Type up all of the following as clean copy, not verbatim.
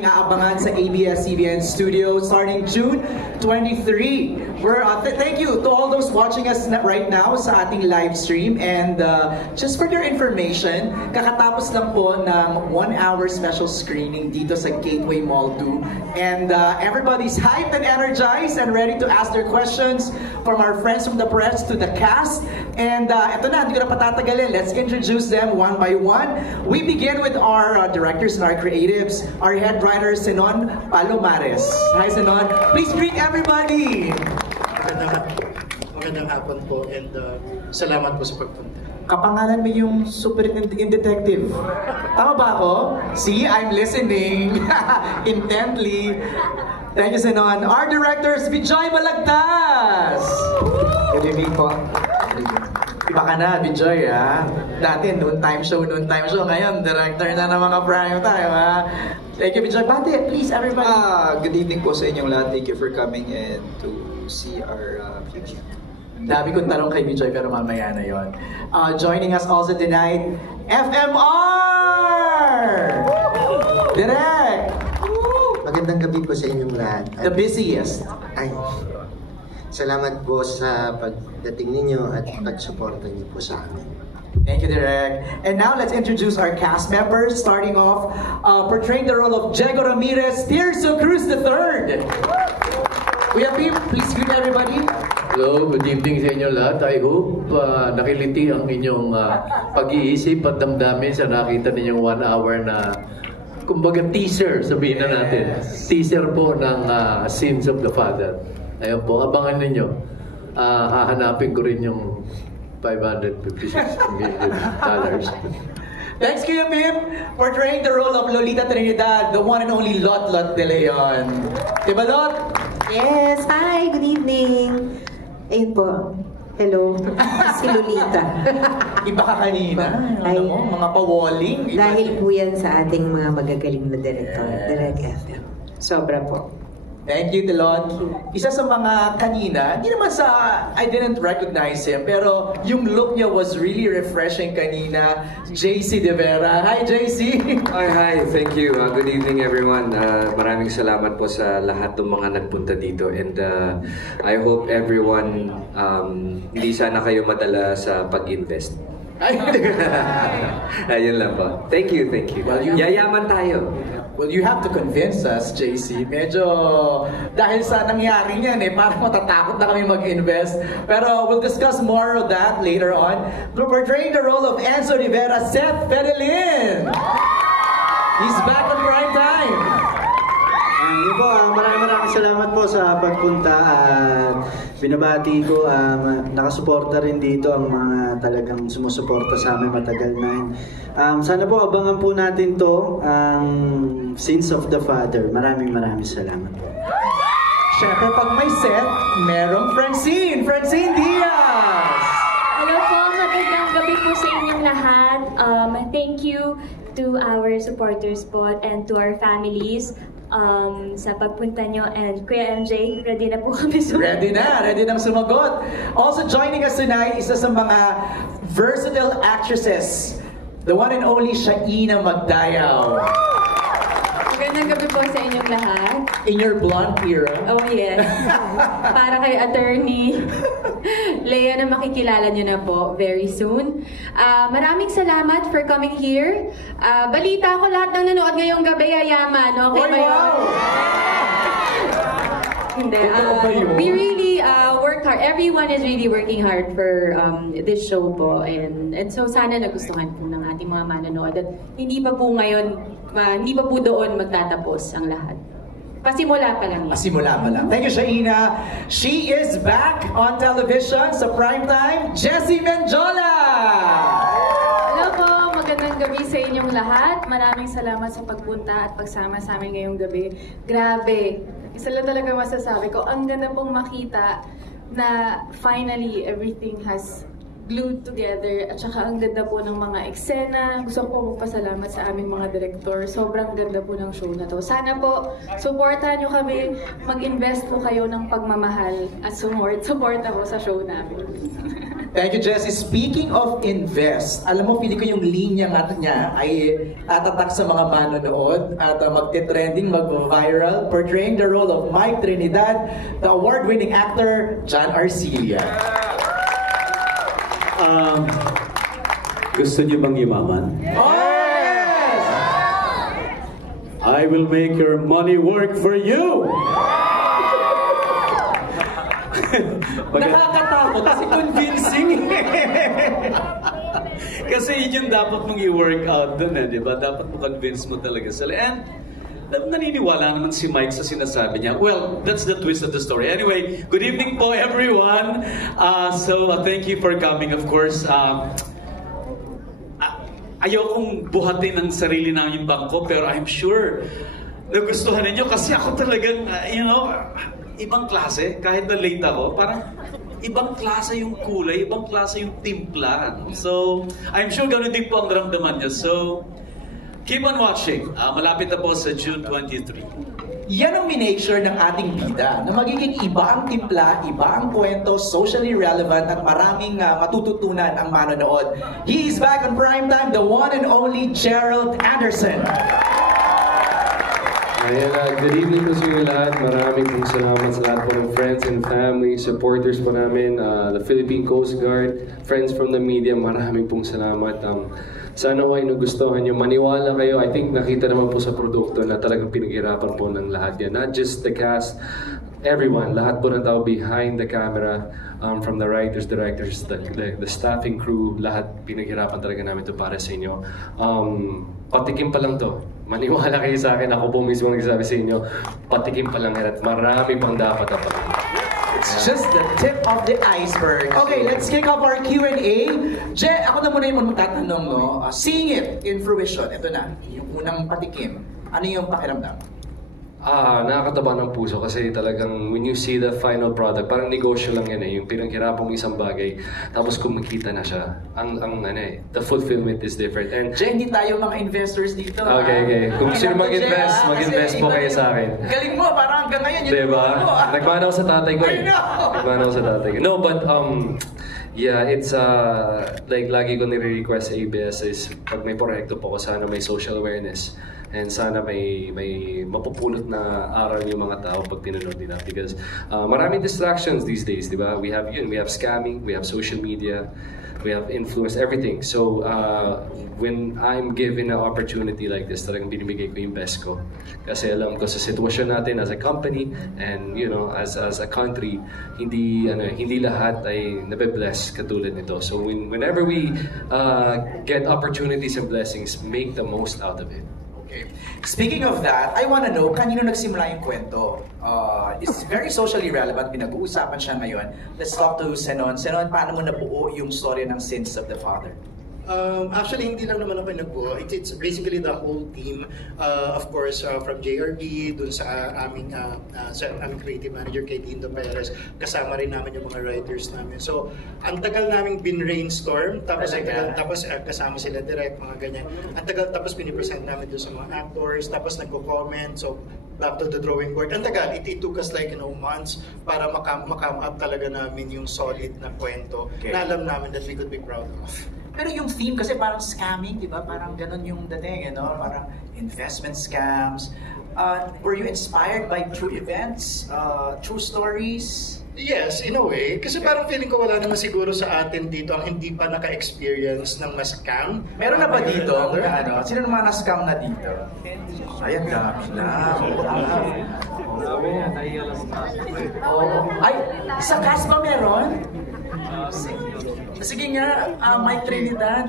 Aabangan sa ABS-CBN studio starting June 23. Thank you to all those watching us right now sa ating live stream. And just for your information, kakatapos lang po ng 1-hour special screening dito sa Gateway Mall 2. And everybody's hyped and energized and ready to ask their questions from our friends from the press to the cast. And ito na, hindi ko na patatagalin. Let's introduce them one by one. We begin with our directors and our creatives. Our head writer, Senon Palomares. Hi, Senon. Please greet everybody. Magandang hapon po and salamat po sa pagpunta. Kapangalan mo yung super detective. Tama ba ako? See, I'm listening intently. Thank you, Senon. Our directors, Bijoy Balagtas. Good evening po. Iba ka na, Bijoy, ha? Dati, noon time show. Ngayon, director na ng mga prime time, ha? Thank you, Bijoy. Bate, please, everybody. Good evening po sa inyong lahat. Thank you for coming and to see our future. Dami kong tanong kay Bijoy, pero mamaya na yon. Joining us also tonight, FMR! Direk! Magandang gabi po sa inyong lahat. The busiest. Ay, salamat po sa pagdating ninyo at pagsuporta niyo po sa amin. Thank you, Direk. And now let's introduce our cast members, starting off portraying the role of Diego Ramirez, Tirso Cruz III. We have him. Please greet everybody. Hello, good evening sa inyo lahat. I hope nakiliti ang inyong pag-iisip at damdamin sa nakita ninyong 1 hour na kumbaga teaser, sabihin na natin. Teaser po ng Sins of the Father. Ayun po, abangan ninyo. Hahanapin ko rin yung $556 million. Thanks, Kuya Pim, portraying the role of Lolita Trinidad, the one and only Lot De Leon. Diba, Lot? Yes, hi, good evening. Ayun po, hello, si Lolita. Iba ka kanina, ano mo, mga pa-walling. Dahil po yan sa ating mga magagaling na director, Direk FM. Sobra po. Thank you, Delon. Isa sa mga kanina, hindi naman sa, I didn't recognize him, pero yung look niya was really refreshing kanina. JC De Vera. Hi, JC! Hi, thank you. Good evening, everyone. Maraming salamat po sa lahat ng mga nagpunta dito. And I hope everyone, hindi sana kayo madala sa pag-invest. Ayun lang po. Thank you, thank you. Well, yayaman tayo. Well, you have to convince us, JC. Medyo, dahil sa nangyari niyan parang matatakot na kami mag-invest. Pero we'll discuss more of that later on. Portraying the role of Enzo Rivera, Seth Fedelin. He's back on prime time. Yun po, maraming salamat po sa pagpunta at binabati ko, nakasuporta rin dito ang mga talagang sumusuporta sa amin matagal na. Sana po abangan po natin to, ang Sins of the Father. Maraming salamat po. Siyempre, pag may Seth, merong Francine Diaz! Hello po, magandang gabi po sa inyong lahat. Thank you to our supporters po and to our families. Sa pagpunta nyo, and Kuya MJ, ready na po kami sumagot. Ready nang sumagot. Also joining us tonight, isa sa mga versatile actresses, the one and only Shaina Magdayaw. Magandang gabi po sa inyong lahat. In your blonde era. Oh yes. Para kay attorney Lea na makikilala nyo na po very soon. Maraming salamat for coming here. Balita ko lahat ng nanood ngayong gabi yayaman. Okay ba yun? Hindi. We really work hard. Everyone is really working hard for this show po. And so sana nagustuhan po ng ating mga manonood. At hindi pa po ngayon, hindi pa po doon magtatapos ang lahat. Pasimula pa lang yan. Pasimula pa lang. Thank you, Shaina. She is back on television sa primetime, Jessie Menjola! Hello po, magandang gabi sa inyong lahat. Maraming salamat sa pagpunta at pagsama sa amin ngayong gabi. Grabe, isa lang talaga masasabi ko, ang ganda pong makita na finally everything has glued together at saka ang ganda po ng mga eksena. Gusto ko po magpasalamat sa aming mga direktor. Sobrang ganda po ng show na to. Sana po, supportahan nyo kami. Mag-invest po kayo ng pagmamahal at support po sa show namin. Thank you, Jessie. Speaking of invest, alam mo, pili ko yung linya nga niya ay tatatak sa mga manonood at magte-trending, mag-viral, portraying the role of Mike Trinidad, the award-winning actor, John Arcilla. Gusto niyo bang yumaman? Oh, yes! I will make your money work for you! Nakakatakot kasi convincing. Kasi yun yung dapat mong i-work out dun di ba? Dapat mo convince mo talaga sila. And naniniwala naman si Mike sa sinasabi niya. Well, that's the twist of the story. Anyway, good evening po everyone. Thank you for coming, of course. Ayokong buhatin ang sarili namin bangko, pero I'm sure nagustuhan ninyo kasi ako talagang, ibang klase. Kahit na late ako, parang ibang klase yung kulay, ibang klase yung timpla. So, I'm sure ganun din po ang ramdaman niya. So, keep on watching. Malapit na po sa June 23. Yan ang miniature ng ating bida, na magiging iba ang timpla, iba ang kwento, socially relevant, at maraming matututunan ang manonood. He is back on primetime, the one and only Gerald Anderson. Ayan, good evening po sa inyo lahat. Maraming pong salamat sa lahat po ng friends and family, supporters po namin, the Philippine Coast Guard, friends from the media, maraming pong salamat. Sana ay nagustuhan nyo. Maniwala kayo. I think nakita naman po sa produkto na talagang pinaghirapan po ng lahat yan. Not just the cast, everyone, lahat po ng tao behind the camera, from the writers, directors, the staffing crew, lahat pinaghirapan talaga namin ito para sa inyo. Patikim pa lang to. Maniwala kayo sa akin, ako po mismo nagsasabi sa inyo, patikim pa lang at marami pang dapat na pala. It's just the tip of the iceberg. Okay, let's kick off our Q&A. Je, ako na muna yung magtatanong, no? Seeing it in fruition, ito na, yung unang patikim. Ano yung pakiramdam? Nakakataba ng puso kasi talagang when you see the final product, parang negosyo lang yan yung pinaghirapan mo isang bagay, tapos kumikita na siya. The fulfillment is different. And Je, hindi tayo mga investors dito. Okay. Kung sino mag-invest po kayo sa akin. Galing mo, parang hanggang ngayon yun. Diba? Nagmana ako sa tatay ko No, but yeah, it's like lagi ko nire-request sa ABS is pag may proyekto po ko, sana may social awareness. And sana may mapupulot na aral yung mga tao pag pinanood nila. Because maraming distractions these days, di ba? We have scamming, we have social media, we have influence, everything. So when I'm given an opportunity like this, talagang binibigay ko yung best ko. Kasi alam ko sa sitwasyon natin as a company and as a country, hindi lahat ay nabe-bless katulad nito. So whenever we get opportunities and blessings, make the most out of it. Okay. Speaking of that, I wanna know, kanino nagsimula yung kwento? It's very socially relevant, pinag-uusapan siya ngayon. Let's talk to Senon. Senon, paano mo nabuo yung story ng Sins of the Father? Actually, hindi lang naman ako nagbuo. It's basically the whole team. Of course, from JRB, dun sa aming creative manager kay Dindo Perez, kasama rin namin yung mga writers namin. So, ang tagal namin bin-rainstorm, tapos kasama sila direct, mga ganyan. Ang tagal, tapos pinipresent namin dun sa mga actors, tapos nagko-comment, so back to the drawing board. Ang tagal, it took us like months para makam up talaga namin yung solid na kwento na alam namin that we could be proud of. Pero yung theme kasi parang scamming, di ba? Parang ganun yung dating, Parang investment scams. Were you inspired by true events, true stories? Yes, in a way. Kasi parang feeling ko wala naman siguro sa atin dito ang hindi pa naka-experience ng ma-scam. Meron na ba dito? Sino naman na-scam na dito? Ayan, dami na. Ay, sa cast ba meron? Sige nga, Mike Trinidad.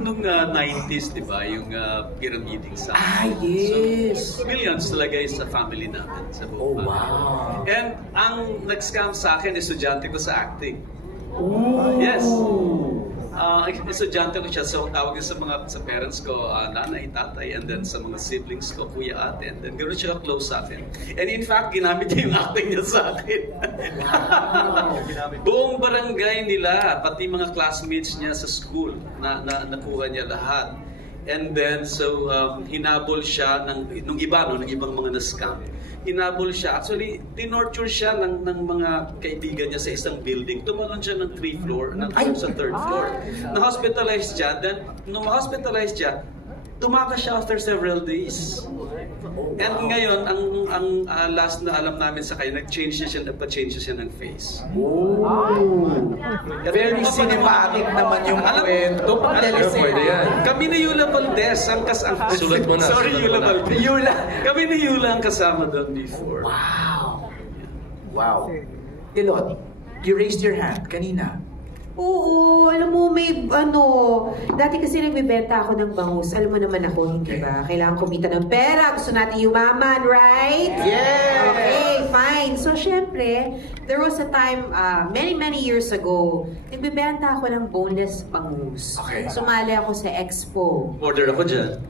Nung 90s, di ba, yung pyramiding sa yes! Millions talaga sa family natin. Sa buong wow! And ang nag-scam sa akin, estudyante ko sa acting. Ooh. Yes! Estudyante ko siya, so tawag sa parents ko, nanay, tatay, and then sa mga siblings ko, kuya, ate, and then gano'n siya close sa akin. And in fact, ginamit niya yung acting niya sa akin. Buong barangay nila, pati mga classmates niya sa school, nakuha niya lahat. And then, so, hinabol siya nung ibang mga na-scam. Hinabol siya. Actually, tinorture siya ng mga kaibigan niya sa isang building. Tumalon siya ng 3rd floor, sa 3rd floor. Na-hospitalize siya. Then, nung ma-hospitalize siya, tumakas siya after several days. And ngayon, ang last na alam namin sa kanya, nag-change siya ng face. Very cinematic naman yung kwento. Kami ni Yula Valdez ang kasama. Sulat mo na. Sorry, Yula Valdez. Kami ni Yula ang kasama doon before. Wow. Ilot, you raised your hand kanina. Oo, alam mo, dati kasi nagbibenta ako ng bangus. Alam mo naman ako, hindi ba? Kailangan kumita ng pera. Gusto natin yumaman, right? Yeah! Okay, fine. So, syempre, there was a time, many years ago, nagbibenta ako ng boneless bangus. Okay. Sumali ako sa expo. Order ako dyan.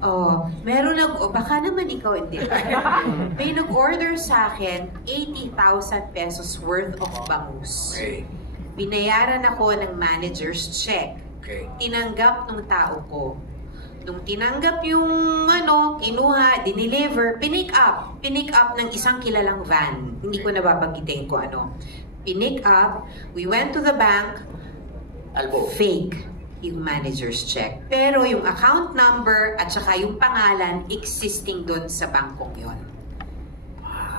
Baka naman ikaw hindi. May nag-order sa akin 80,000 pesos worth of bangus. Okay. Binayaran ako ng manager's check. Okay. Tinanggap ng tao ko. Nung tinanggap yung kinuha, dineliver, pinick up ng isang kilalang van. Hindi ko nababanggitin ko ano. Pinick up, we went to the bank, fake yung manager's check. Pero yung account number at saka yung pangalan existing doon sa bangkong yon.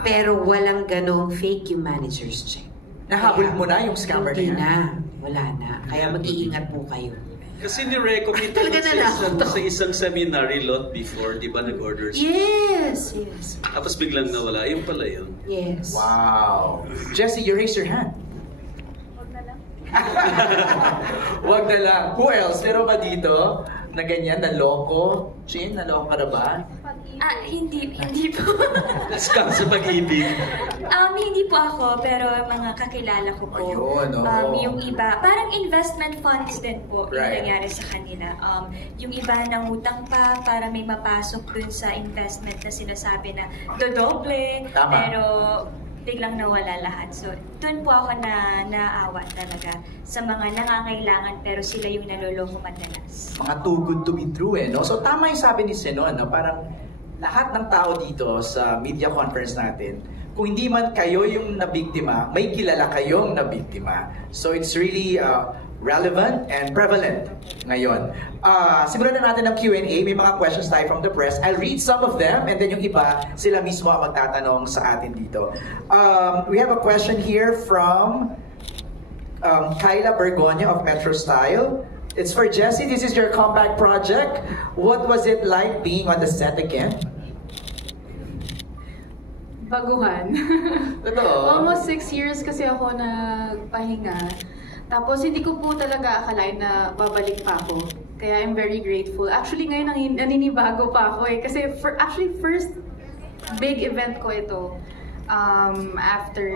Pero walang ganong fake yung manager's check. Nahabol mo na yung scammer Hindi na. Wala na. Kaya mag-iingat po kayo. Kasi ni-recommend sa isang seminary lot before, di ba nag-order siya? Yes. Tapos biglang nawala. Yung pala yun. Yes. Wow. Jessie, you raised your hand. Wag na lang. Who else? Pero ba dito na ganyan, naloko? Chin, naloko ka na ba? Hindi po. Scam sa pag-ibig. Hindi po ako, pero mga kakilala ko po. Ayun, yung iba, parang investment funds din po yung nangyari sa kanila. Yung iba nangutang pa para may mapasok dun sa investment na sinasabi na dodoble. Tama. Pero biglang nawala lahat. So, doon po ako naawa talaga sa mga nangangailangan pero sila yung naloloko madalas. Mga too good to be true no? So tama yung sabi ni Senon, no? Parang lahat ng tao dito sa media conference natin, kung hindi man kayo yung nabiktima, may kilala kayong nabiktima. So it's really relevant and prevalent ngayon. Simulan na natin ng Q&A. May mga questions tayo from the press. I'll read some of them and then yung iba, sila mismo ang magtatanong sa atin dito. We have a question here from Kyla Bergonia of Metro Style. It's for Jessie. This is your comeback project. What was it like being on the set again? Baguhan. Almost 6 years kasi ako nagpahinga. Tapos hindi ko po talaga akalain na babalik pa ako. Kaya I'm very grateful. Actually ngayon naninibago pa ako kasi first big event ko ito. After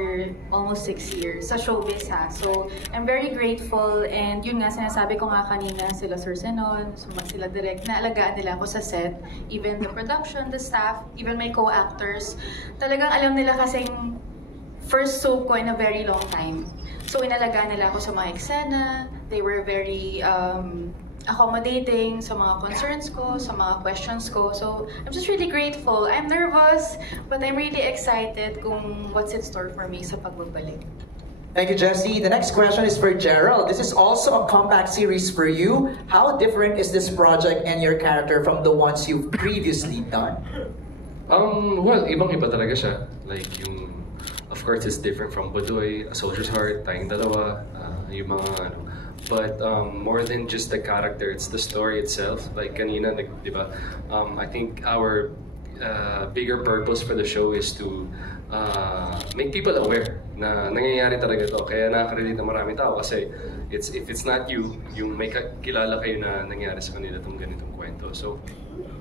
almost 6 years sa showbiz ha. So, I'm very grateful and yun nga, sinasabi ko nga kanina, sila Sir Senon, sila direct, naalagaan nila ako sa set. Even the production, the staff, even my co-actors. Talagang alam nila kasing first soap ko in a very long time. So, inalagaan nila ako sa mga eksena. They were very accommodating sa mga concerns ko, sa mga questions ko. So, I'm just really grateful. I'm nervous, but I'm really excited kung what's in store for me sa pagbabalik. Thank you, Jessie. The next question is for Gerald. This is also a comeback series for you. How different is this project and your character from the ones you've previously done? Well, ibang-iba talaga siya. Like of course, it's different from Budoy, A Soldier's Heart, tayong dalawa, yung mga But more than just the character, it's the story itself. Like kanina, di ba? I think our bigger purpose for the show is to make people aware na nangyayari talaga to. Kaya nakaka-relate na maraming tao kasi if it's not you, yung may kilala kayo na nangyari sa kanila itong ganitong kwento. So,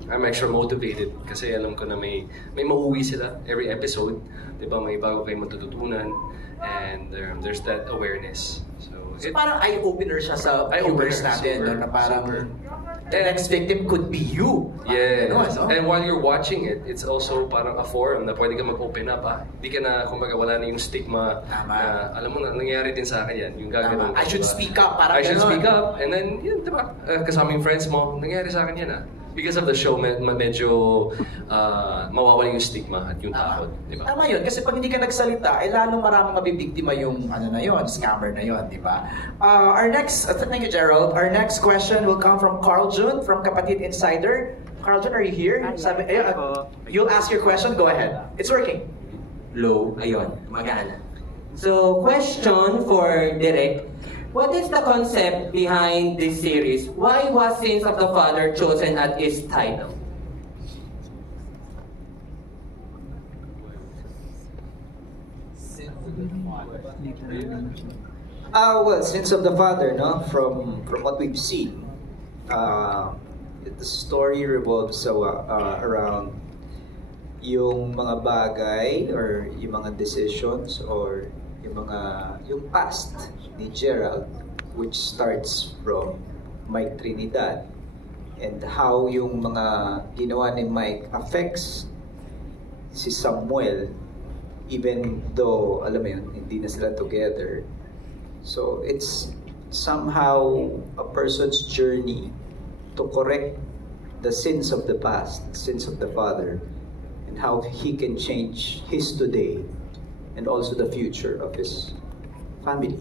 I'm extra motivated kasi alam ko na may mauwi sila every episode. Di ba? May bago kayong matututunan and there's that awareness. So parang eye-opener siya sa viewers natin, no? Na parang the next victim could be you. Yes. And while you're watching it, it's also parang a forum na pwede ka mag-open up. Hindi ka na, kumbaga, wala na yung stigma na, alam mo na, nangyayari din sa akin yan. Yung gagawin. I should speak up. Parang I should speak up. And then, yun, diba? Kasama yung friends mo, nangyayari sa akin yan because of the show, medyo mawawala yung stigma at yung takot. Diba? Tama yun, kasi pag hindi ka nagsalita, lalong maraming mabibiktima yung scammer na yun, di ba? Our next, thank you Gerald, our next question will come from Carl Jun from Kapatid Insider. Carl Jun, are you here? You'll ask your question, go ahead. It's working. Low, ayun, magana. So, question for Direk. What is the concept behind this series? Why was Sins of the Father chosen as its title? Well, Sins of the Father, no? From what we've seen, the story revolves around yung mga bagay or yung mga decisions or yung past ni Gerald, which starts from Mike Trinidad, and how yung mga ginawa ni Mike affects si Samuel, even though, alam mo yun, hindi na sila together. So it's somehow a person's journey to correct the sins of the past, sins of the father, and how he can change his today and also the future of his family.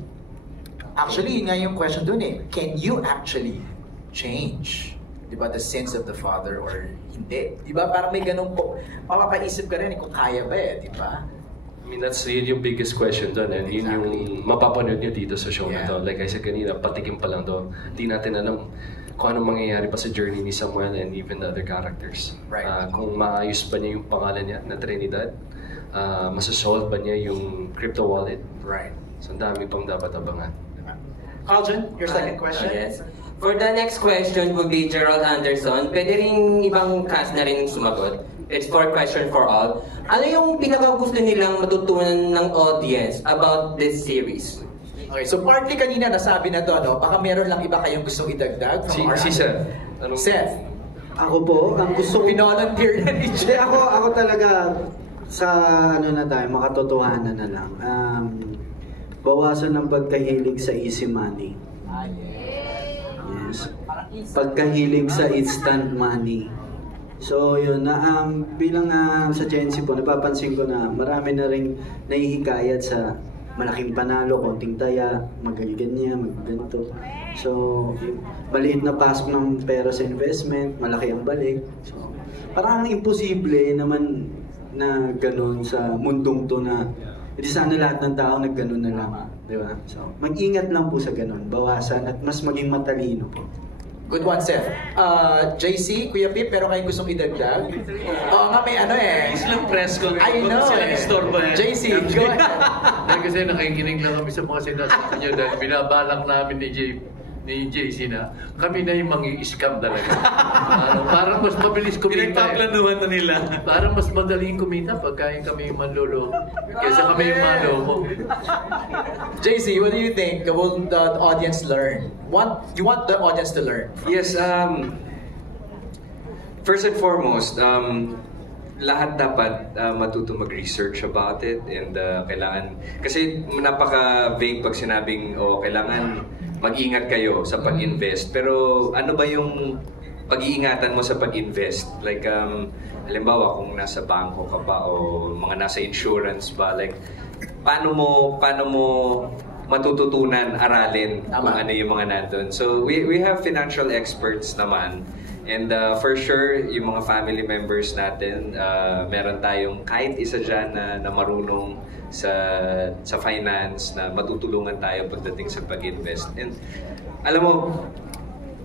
Actually, yun nga yung question dun eh. Can you actually change, di ba, the sins of the father or hindi? Di ba, parang may ganun po, mapapaisip ka rin kung kaya ba eh, di ba? I mean, that's yun yung biggest question doon, and yun yung mapapanood nyo dito sa show na to. Like I said kanina, patikim pa lang to. Di natin alam kung anong mangyayari pa sa journey ni Samuel and even the other characters. Right. Kung maayos ba niya yung pangalan niya na Trinidad, masasolve ba niya yung crypto wallet? Right. So, ang dami pang dapat abangan. Carlton, your second question? Yes. For the next question would be Gerald Anderson. Pwede rin ibang cast na rin sumagot. It's for question for all. Ano yung pinaka-gusto nilang matutunan ng audience about this series? Okay, so partly kanina nasabi na to, no? Baka meron lang iba kayong gustong idagdag? Si Seth. Seth. Ako po, ang gusto ko... Pinolunteer na ni Jay. Ako talaga, sa makatotohanan na lang. Bawasan ng pagkahilig sa easy money. Yes. Pagkahilig sa instant money. So yun, bilang sa Gen Z po, napapansin ko na marami na rin nahihikayat sa malaking panalo, konting taya, magaganyan, magganto. So, maliit na pasok ng pera sa investment, malaki ang balik. So, parang imposible naman na ganun sa mundong to na hindi sana lahat ng tao nagganon na lang. Di ba? So, mag-ingat lang po sa ganun, bawasan at mas maging matalino po. Good one, Seth. JC, Kuya Pip, pero kayo gustong idagdag? Oo nga, may ano eh. Islang press ko. I know eh. JC, go ahead. Dahil kasi nakikinig lang kami sa mga sinasabi niyo dahil binabalak namin ni JC na kami na yung mangi-scam talaga. Parang mas mabilis kumita. Pinagpaplanuhan na nila. Parang mas madaling kumita pagka kami yung manlolo kaysa kami yung manlolo. JC, what do you think will the audience learn? You want the audience to learn? Yes, first and foremost, lahat dapat matuto mag-research about it, and kailangan, kasi napaka-vague pag sinabing kailangan mag-ingat kayo sa pag-invest. Pero ano ba yung pag-iingatan mo sa pag-invest? Like, halimbawa kung nasa bangko ka pa o mga nasa insurance ba, like, paano mo matututunan, aralin kung ano yung mga nandun. So, we have financial experts naman. And for sure, yung mga family members natin, meron tayong kahit isa dyan na marunong sa finance, na matutulungan tayo pagdating sa pag-invest. And alam mo,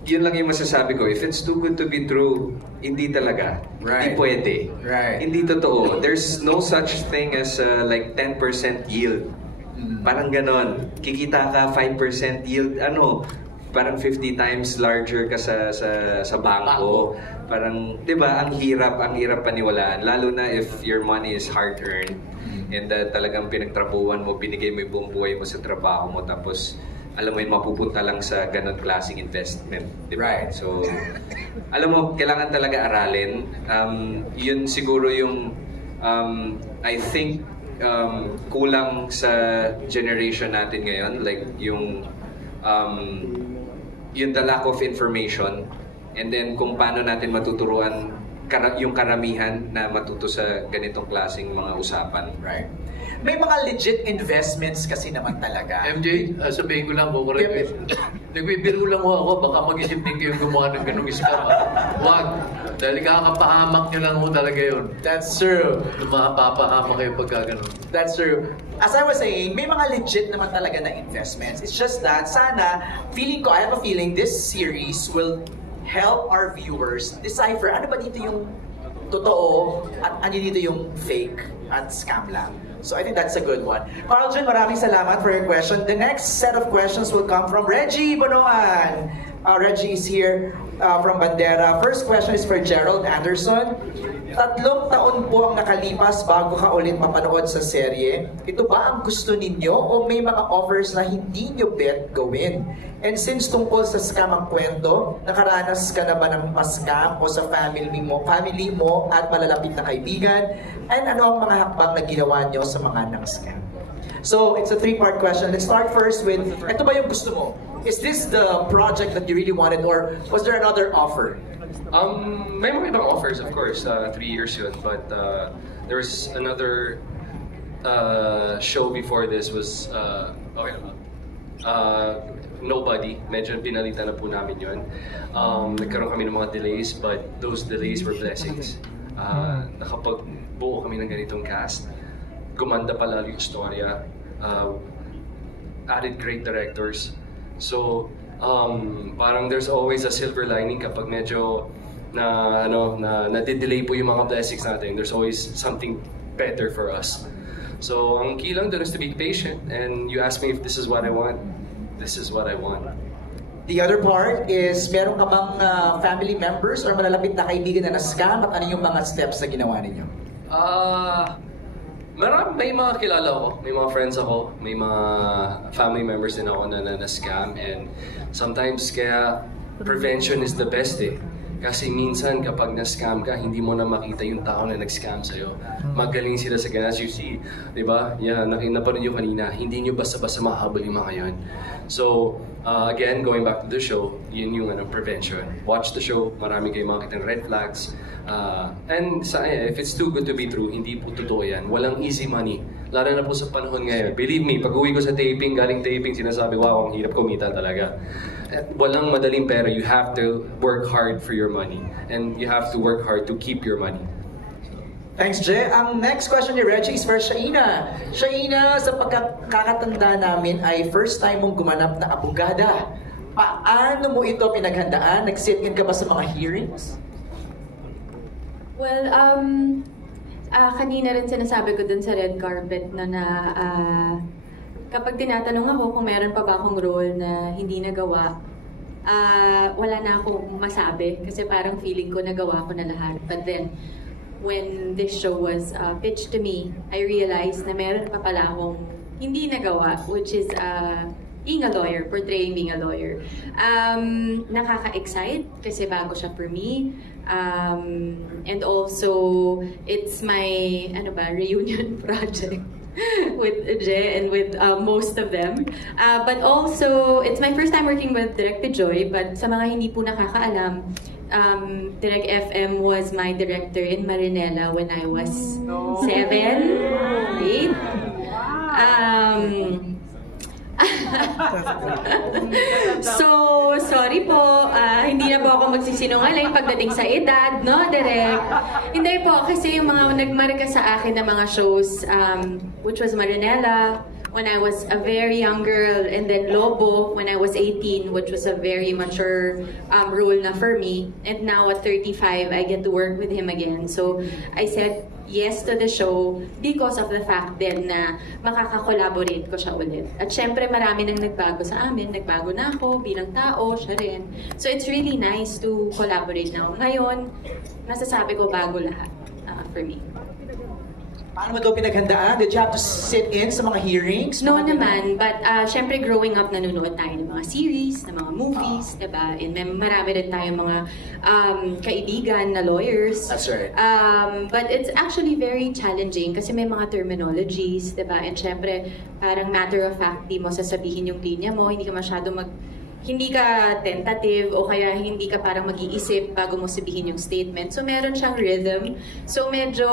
yun lang yung masasabi ko. If it's too good to be true, hindi talaga. Right. Hindi pwede. Right. Hindi totoo. There's no such thing as like 10% yield. Parang ganon. Kikita ka 5% yield. Parang 50 times larger ka sa bangko. Parang, 'di ba, ang hirap paniwalaan, lalo na if your money is hard earned and talagang pinagtrabuhan mo, binigay mo yung buong buhay mo sa trabaho mo, tapos alam mo yun, mapupunta lang sa ganun klaseng investment, 'di ba? Right. So, alam mo, kailangan talaga aralin. Yun siguro yung I think kulang sa generation natin ngayon, like yung the lack of information And then kung paano natin matuturuan yung karamihan na matuto sa ganitong klaseng mga usapan. Right. May mga legit investments kasi naman talaga. MJ, sabihin ko lang, nagbibiro lang ako, baka mag-isip din kayo gumawa ng ganung scam. Wag, dahil kakapahamak nyo lang ho talaga yun. That's true. Mapapahamak kayo pagka ganun. That's true. As I was saying, may mga legit naman talaga na investments. It's just that, sana, I have a feeling this series will help our viewers decipher ano ba dito yung totoo at ano dito yung fake at scam lang. So I think that's a good one. Carl Jun, maraming salamat for your question. The next set of questions will come from Reggie Bonoan. Reggie is here from Bandera. First question is for Gerald Anderson. 3 taon po ang nakalipas bago ka ulit mapanood sa serye. Ito ba ang gusto ninyo o may mga offers na hindi nyo bet gawin? And since tungkol sa scam ang kwento, nakaranas ka na ba ng pa-scam o sa family mo at malalapit na kaibigan? And ano ang mga hakbang na ginawa nyo sa mga nang-scam? So, it's a 3-part question. Let's start first with, ito ba yung gusto mo? Is this the project that you really wanted or was there another offer? May mga ibang offers, of course. 3 years yun. But there was another show before this was, Nobody. Medyo pinalitan na po namin yun. Nagkaroon kami ng mga delays, but those delays were blessings. Nakapagbuo kami ng ganitong cast. Gumanda pala yung istorya. Added great directors. So, parang there's always a silver lining kapag medyo nadidelay po yung mga blessings natin. There's always something better for us. So, ang key lang doon is to be patient. And you ask me if this is what I want. This is what I want. The other part is, meron ka bang family members or malalapit na kaibigan na na-scam at ano yung mga steps na ginawa ninyo? May mga kilala ko, may mga friends ako, may mga family members din ako na na-scam, and sometimes kaya prevention is the best eh. Kasi minsan kapag na-scam ka, hindi mo na makita yung tao na nag-scam sa'yo. Magaling sila sa ganun. As you see, di ba? Yeah, napanood nyo kanina, hindi nyo basta-basta makahabol yung mga yun. So, again, going back to the show, yun yung prevention. Watch the show, marami kayong makikita ng red flags. And if it's too good to be true, hindi po totoo yan. Walang easy money. Lalo na po sa panahon ngayon. Believe me, pag uwi ko sa taping, galing taping, sinasabi, wow, ang hirap kumita talaga. At walang madaling pera. You have to work hard for your money. And you have to work hard to keep your money. Thanks, Jay. Ang next question ni Reggie is for Shaina. Shaina, sa pagkakatanda namin ay first time mong gumanap na abogada. Paano mo ito pinaghandaan? Nag-sit-in ka ba sa mga hearings? Well, kanina rin sinasabi ko dun sa red carpet na kapag tinatanong ako kung meron pa ba akong role na hindi nagawa, wala na akong masabi kasi parang feeling ko nagawa ko na lahat. But then, when this show was pitched to me, I realized na meron pa pala akong hindi nagawa, which is being a lawyer, portraying being a lawyer. Nakaka-excite kasi bago siya for me. And also, it's my reunion project with Jay and with most of them. But also, it's my first time working with Direct Joy, but sa mga hindi po nakakaalam, Direct FM was my director in Marinela when I was 7, 8. So, sorry po, hindi na po ako magsisinungaling pagdating sa edad, no, Direk? Hindi po, kasi yung mga nagmarka sa akin na mga shows, which was Marinela, when I was a very young girl, and then Lobo when I was 18, which was a very mature role na for me. And now at 35, I get to work with him again. So I said yes to the show because of the fact din na makaka-collaborate ko siya ulit. At syempre marami nang nagbago sa amin. Nagbago na ako bilang tao, siya rin. So it's really nice to collaborate now. Ngayon, masasabi ko bago lahat for me. Paano mo ito pinaghandaan? Did you have to sit in sa mga hearings? No naman, but syempre growing up, nanonood tayo ng mga series, ng mga movies, diba? And marami rin tayong mga kaibigan na lawyers. That's right. But it's actually very challenging kasi may mga terminologies, diba? And syempre, parang matter of fact, di mo sasabihin yung linya mo, hindi ka masyado hindi ka tentative o kaya hindi ka parang mag-iisip bago mo sabihin yung statement. So meron siyang rhythm. So medyo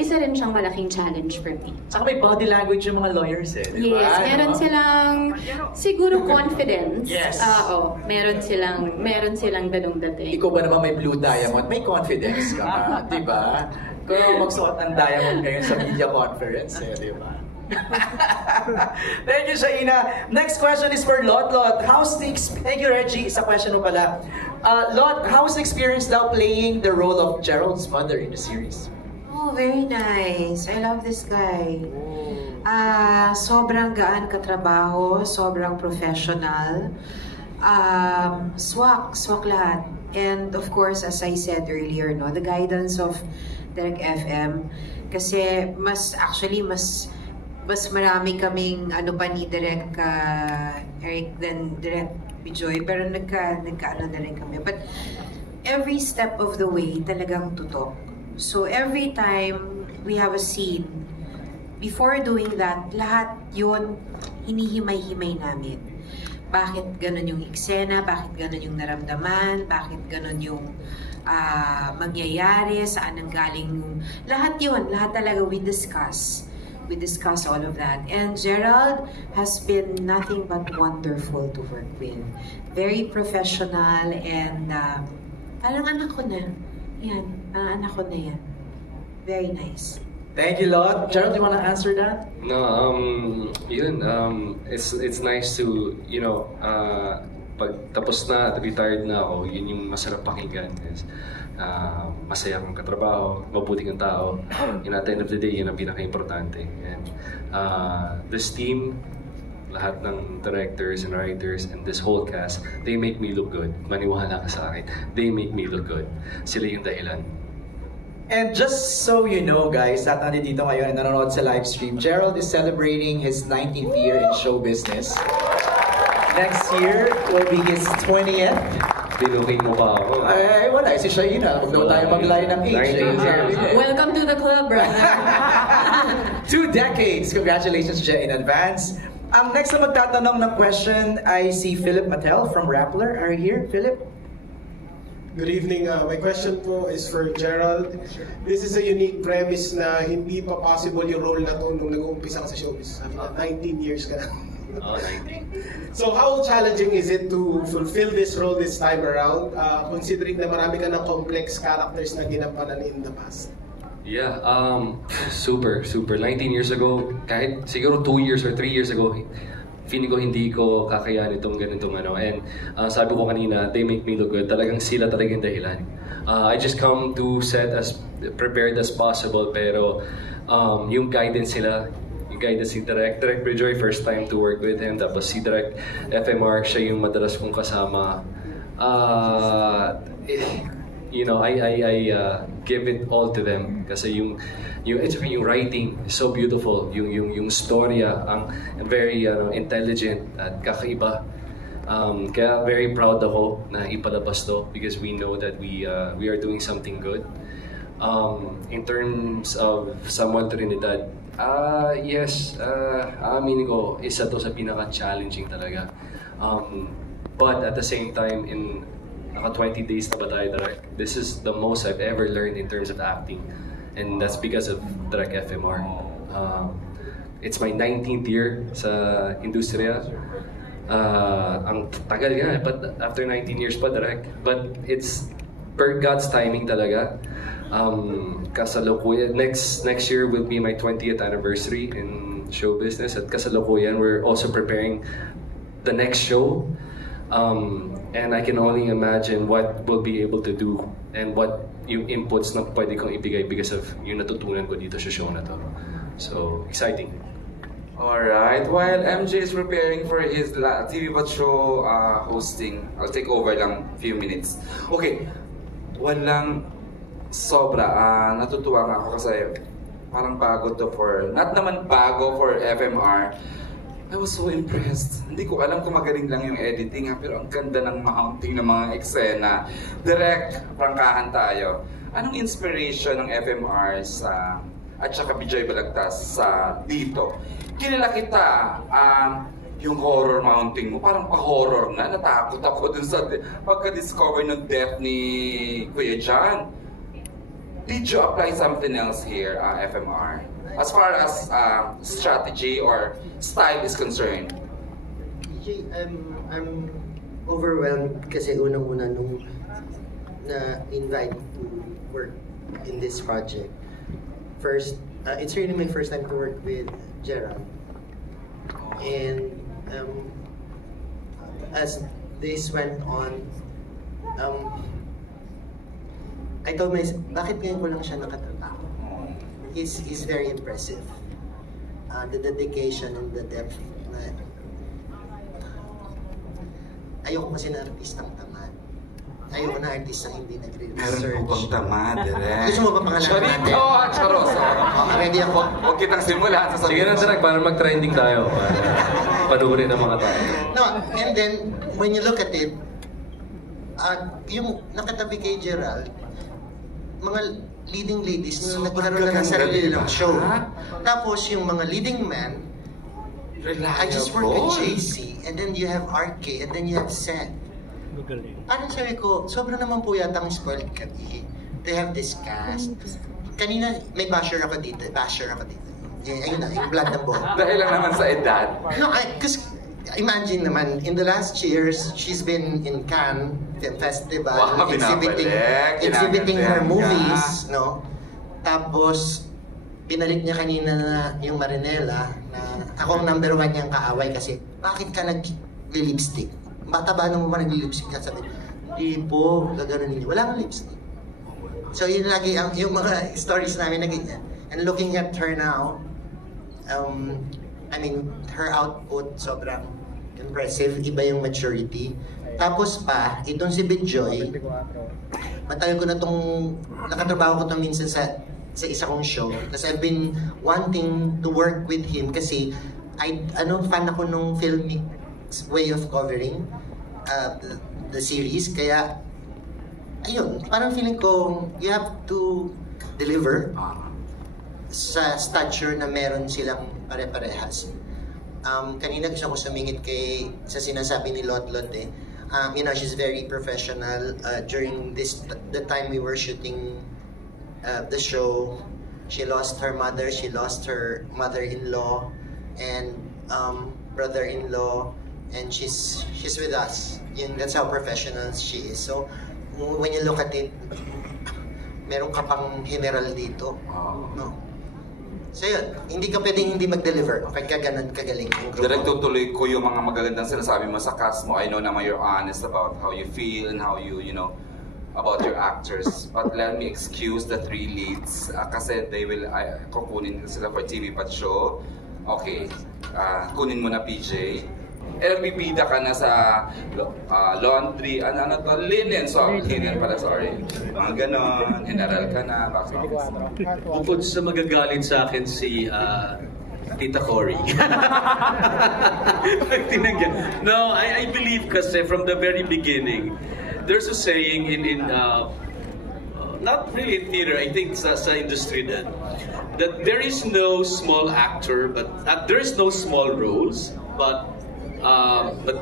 isa rin siyang malaking challenge for me. Saka may body language yung mga lawyers eh. Diba? Yes, meron silang siguro confidence. Yes. Oo, meron silang ganung dating. Ikaw ba naman may blue diamond? May confidence ka ba? Diba? Kung magsuot ng diamond ngayon sa media conference eh, diba? Thank you, Shaina. Next question is for Lot. Thank you, Reggie. Sa question mo pala. Lot, how's the experience daw playing the role of Gerald's mother in the series? Oh, very nice. I love this guy. Sobrang gaan katrabaho, sobrang professional. Swak lahat. And of course, as I said earlier, no, the guidance of Direct FM. Kasi mas marami kaming ni Direk Eric than Direk Bijoy, pero nagka-ano na rin kami. But every step of the way talagang tutok. So every time we have a scene, before doing that, lahat yun hinihimay-himay namin. Bakit ganun yung eksena, bakit ganun yung naramdaman, bakit ganun yung mangyayari, saan ang galing yung lahat talaga we discuss all of that. And Gerald has been nothing but wonderful to work with. Very professional and parang anak ko na. Yan, anak ko na yan. Very nice. Thank you, Lot. Gerald, do you want to answer that? No, it's nice to, pag tapos na, retired na ako, yun yung masarap pakinggan. Masaya kang katrabaho, mabuti kang tao. And at the end of the day, yun ang pinaka-importante. And this team, lahat ng directors and writers and this whole cast, they make me look good. Maniwala ka sa akin. They make me look good. Sila yung dahilan. And just so you know, guys, at nandito ngayon and nanonood sa live stream, Gerald is celebrating his 19th year in show business. Next year will be his 20th. Binuking mo ba ako? Ay, wala. Si Shaina. Huwag daw tayo mag-lie ng age. Welcome to the club, brother. 2 decades. Congratulations, Jay, in advance. Next na magtatanong ng question ay si Philip Mattel from Rappler. Are you here, Philip? Good evening. My question po is for Gerald. This is a unique premise na hindi pa possible yung role na to nung nag-uumpisa ka sa showbiz. 19 years ka na. So how challenging is it to fulfill this role this time around, considering na marami ka ng complex characters na ginampanan in the past? Yeah, super. 19 years ago, kahit siguro 2 years or 3 years ago, feeling ko hindi ko kakayanin itong ganitong ano. And sabi ko kanina, they make me look good. Talagang sila talagang dahilan. I just come to set as prepared as possible, pero yung guidance nila, guidance si Direk Bijoy, first time to work with him. Tapos si Direk FMR, siya yung madalas kong kasama. I give it all to them kasi yung writing is so beautiful, yung storya ang very intelligent at kakaiba. Kaya very proud ako na ipalabas to because we know that we are doing something good. In terms of Samuel Trinidad, yes, aminin ko, isa to sa pinaka-challenging talaga. But at the same time, in naka 20 days na ba tayo, Direk? This is the most I've ever learned in terms of acting. And that's because of Direk FMR. It's my 19th year sa industriya. Ang tagal nga, but after 19 years pa, Direk. But it's per God's timing talaga. Kasalukuyan, next year will be my 20th anniversary in show business. At kasalukuyan, we're also preparing the next show. And I can only imagine what we'll be able to do and what yung inputs na pwede kong ibigay because of yung natutunan ko dito sa show na to. So, exciting. Alright, while MJ is preparing for his TV Bot show hosting, I'll take over lang few minutes. Okay, walang sobra. Natutuwa nga ako kasi parang bago to for, not naman bago for FMR. I was so impressed. Hindi ko alam kung magaling lang yung editing pero ang ganda ng mounting ng mga eksena. Direct, prangkahan tayo. Anong inspiration ng FMR at saka Bijoy Balagtas sa dito? Kilala kita, yung horror mounting mo, parang pa-horror na. Natakot ako dun sa pagka-discover ng death ni Kuya John. Did you apply something else here, FMR? As far as strategy or style is concerned? I'm overwhelmed kasi unang-una nung na-invite to work in this project. First, it's really my first time to work with Gerald. And as this went on, I told myself, bakit ngayon ko lang siya nakatrabaho? He's very impressive. The dedication and the depth na ayoko kasi na artistang tamad. Ayoko na artistang hindi nagre-research. Meron po bang tamad, direct? Gusto mo ba pangalanan natin? Charos! Ready ako. Huwag kitang simulan sa Sige na, direct, para mag-trending tayo. Panurin ng mga tao. No, and then, when you look at it, yung nakatabi kay Gerald, mga leading ladies na nagkaroon na ng sarili nilang show. Tapos yung mga leading men, I just work with JC, and then you have RK, and then you have Seth. Parang sabi ko, sobrang naman po yatang spoiled kami. They have this cast. Kanina, may basher ako dito. Ayun na, yung blood ng buhok. Dahil lang naman sa edad. No, because imagine naman, in the last years, she's been in Cannes Film Festival, wow, exhibiting her movies, no? Tapos, binalik niya kanina na yung Marinela, na ako ang number 1 niyang kaaway kasi, bakit ka nag-lipstick? Bata ba naman ba nag-lipstick? Sabi, hindi po, gagano'n ninyo. Wala kang lipstick. So, yun lagi, yung mga stories namin, and looking at her now, I mean, her output sobrang impressive, iba yung maturity. Tapos pa, itong si Bitjoy, matagal ko na nakatrabaho ko itong minsan sa isa kong show. Kasi I've been wanting to work with him kasi fan ako nung filmic way of covering the series. Kaya, ayun, parang feeling ko, you have to deliver sa stature na meron silang pare-parehas. Kanina gusto ko sumingit sa sinasabi ni Lotlot eh. You know, she's very professional. During the time we were shooting the show, she lost her mother, she lost her mother-in-law and brother-in-law, and she's with us. That's how professional she is. So when you look at it, meron ka pang general dito. No? So yun, hindi ka pwedeng hindi mag-deliver. Okay, ganun kagaling. Direct tutuloy ko yung mga magagandang sinasabi mo sa cast mo. I know naman you're honest about how you feel and how you know, about your actors. But let me excuse the 3 leads kasi they will, kukunin sila for TV Pat Show. Okay, kunin mo na PJ. Bida ka na sa laundry, linen, linen pala, sorry. Mga ganon, general ka na, box office. Bukod sa magagalit sa akin si Tita Cory. No, I believe kasi from the very beginning, there's a saying in not really in theater, I think sa industry that there is no small actor, but there is no small roles, but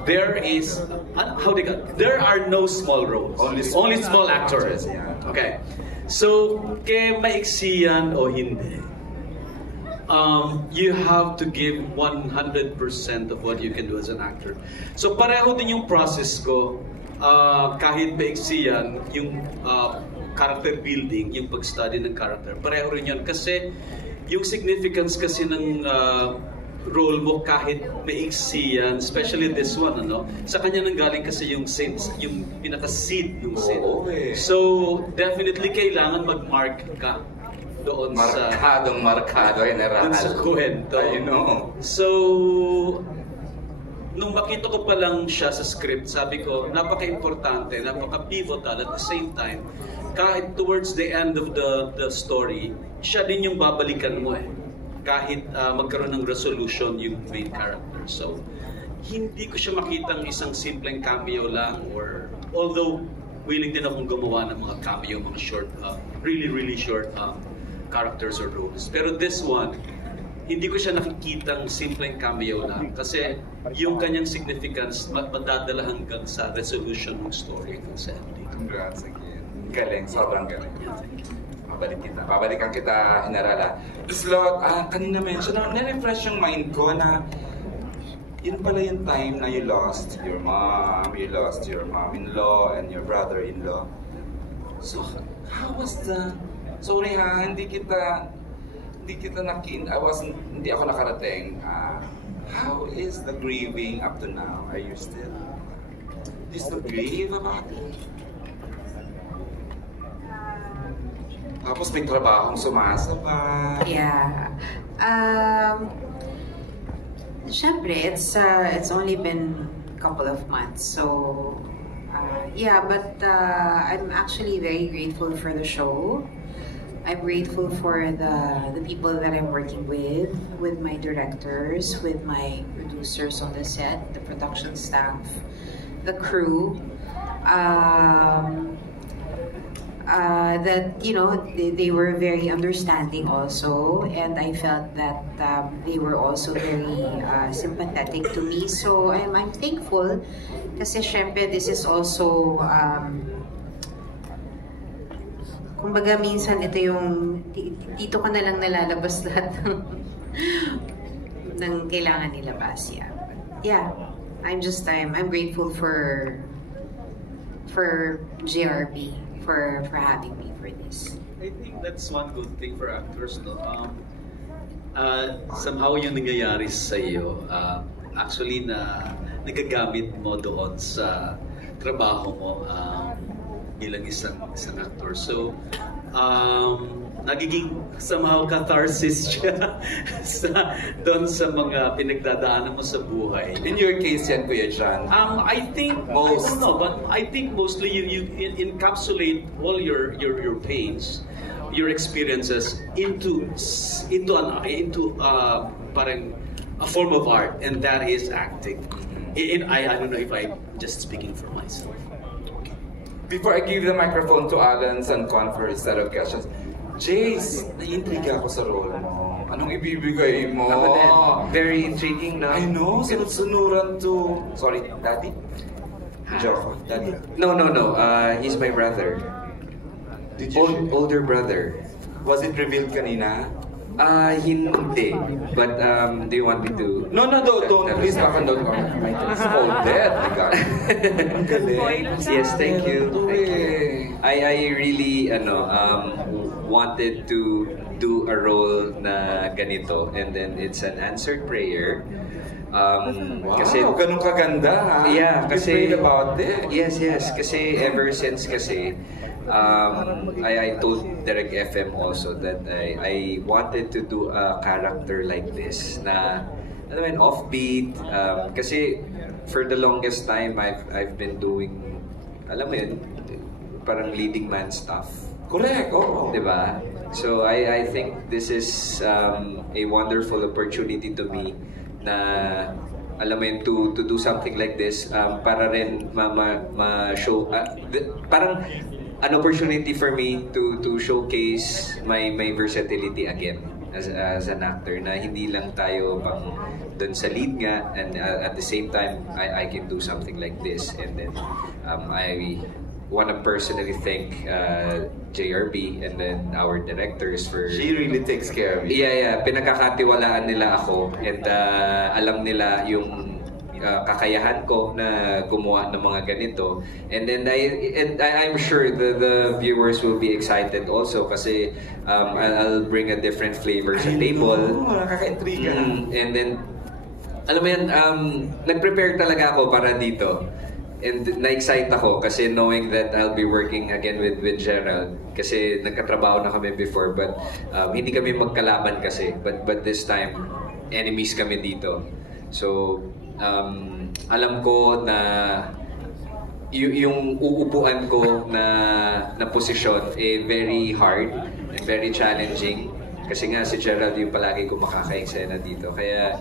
there is there are no small roles, only small actors. Okay, so kaya maiksi yan o hindi, you have to give 100% of what you can do as an actor. So pareho din yung process ko, kahit maiksi yan, yung character building, yung pag-study ng character, pareho rin yan kasi yung significance kasi ng role mo kahit maiksi yan, especially this one, sa kanya nanggaling kasi yung scenes, yung pinaka-seed ng scene. So, definitely kailangan mag-mark ka doon Markado, general. Doon sa kwento. I know. So, nung makita ko pa lang siya sa script, sabi ko, napaka-importante, napaka-pivotal at the same time, kahit towards the end of the story, siya din yung babalikan mo kahit magkaroon ng resolution yung main character. So, hindi ko siya makitang isang simpleng cameo lang, or although willing din akong gumawa ng mga cameo, mga short, really short characters or roles. Pero this one, hindi ko siya nakikitang simpleng cameo lang. Kasi yung kanyang significance madadala hanggang sa resolution ng story ng Sandy. Congrats again. Galing, sobrang galing. Babalikan kita, Inarala. Slot, kanina mention, na-refresh yung mind ko na yun pala yung time na you lost your mom-in-law, and your brother-in-law. So, how was the... Sorry ha, hindi kita hindi ako nakarating. How is the grieving up to now? Are you still grieve about it? Tapos may trabahong sumasabay. Yeah. Siyempre, it's only been a couple of months. So, yeah, but I'm actually very grateful for the show. I'm grateful for the people that I'm working with my directors, with my producers on the set, the production staff, the crew. That, you know, they were very understanding also, and I felt that they were also very sympathetic to me. So I'm thankful kasi syempre this is also kumbaga minsan ito yung dito ko na lang nalalabas lahat ng kailangan nilabas. Yeah, I'm grateful for JRB for having me for this. I think that's one good thing for actors, no? Somehow yung nangyayari sa iyo, actually na nagagamit mo doon sa trabaho mo bilang isang actor. So, nagiging somehow catharsis siya doon sa mga pinagdadaanan mo sa buhay. In your case yan, Kuya John? I think, I don't know, but I think mostly you encapsulate all your pains, your experiences into parang a form of art, and that is acting. I don't know if I'm just speaking for myself. Before I give the microphone to Alan Sancon for his set of questions, Jace, naiintriga ako sa role mo. Anong ibibigay mo? Ako din. Very intriguing, no? I know, sunod-sunuran to... Sorry, Daddy? Joke, Daddy? No. He's my brother. Did you older brother. Was it revealed kanina? Hindi. But do you want me to... No, don't. Please, baka don't. It's folded. My God. Ang galing. Yes, thank you. I really wanted to do a role na ganito, and then it's an answered prayer. Wow, kasi, ganun kaganda, ha? Yeah, kasi... You prayed about it? Yes. Kasi ever since I told Direct FM also that I wanted to do a character like this na offbeat, kasi for the longest time I've been doing, alam mo yun, parang leading man stuff. Correct, oo. Diba? So I think this is a wonderful opportunity to me na alam mo yun, to do something like this, para rin ma-show, parang an opportunity for me to showcase my versatility again as an actor, na hindi lang tayo pang dun sa lead nga, and at the same time I can do something like this. And then I want to personally thank JRB and then our directors for... She really takes care of you. Yeah. Pinagkakatiwalaan nila ako, and alam nila yung kakayahan ko na gumawa ng mga ganito. And then I'm sure the viewers will be excited also kasi I'll bring a different flavor sa table. Nakaka-intriga. And then, alam mo yan, nag-prepare talaga ako para dito. And na-excite ako kasi knowing that I'll be working again with Gerald, kasi nagkatrabaho na kami before, but hindi kami magkalaban kasi, but this time enemies kami dito. So alam ko na yung uupuan ko na posisyon very hard and very challenging, kasi nga si Gerald yung palagi ko makaka-eksena dito, kaya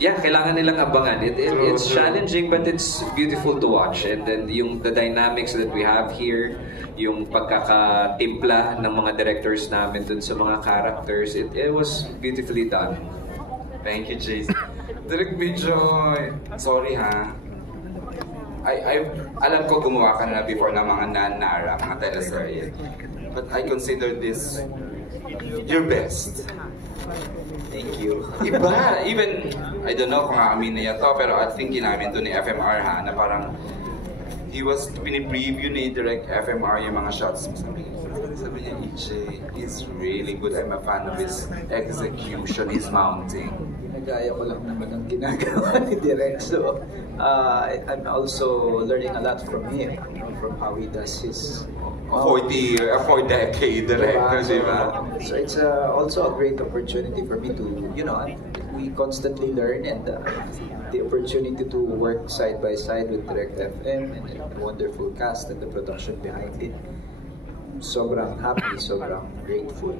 yeah, kailangan nilang abangan. It's challenging but it's beautiful to watch. And then the dynamics that we have here, yung pagkakatimpla ng mga directors namin dun sa mga characters, it was beautifully done. Thank you, Jason. Direk, medyo, sorry ha. Alam ko gumawa ka na before ng mga nanara, mga teleserye. But I consider this your best. Thank you. Iba, even, I don't know kung aamin niya to, pero I think inamin to ni FMR ha, na parang pinipreview ni Direct FMR yung mga shots. Sabi niya, EJ is really good. I'm a fan of his execution, his mounting. Ginagaya ko lang naman ang ginagawa ni Direct. So, I'm also learning a lot from him, from how he does his 4-decade director, di ba? So it's also a great opportunity for me to, we constantly learn, and the opportunity to work side by side with Direct FM and the wonderful cast and the production behind it. Sobrang happy, sobrang grateful.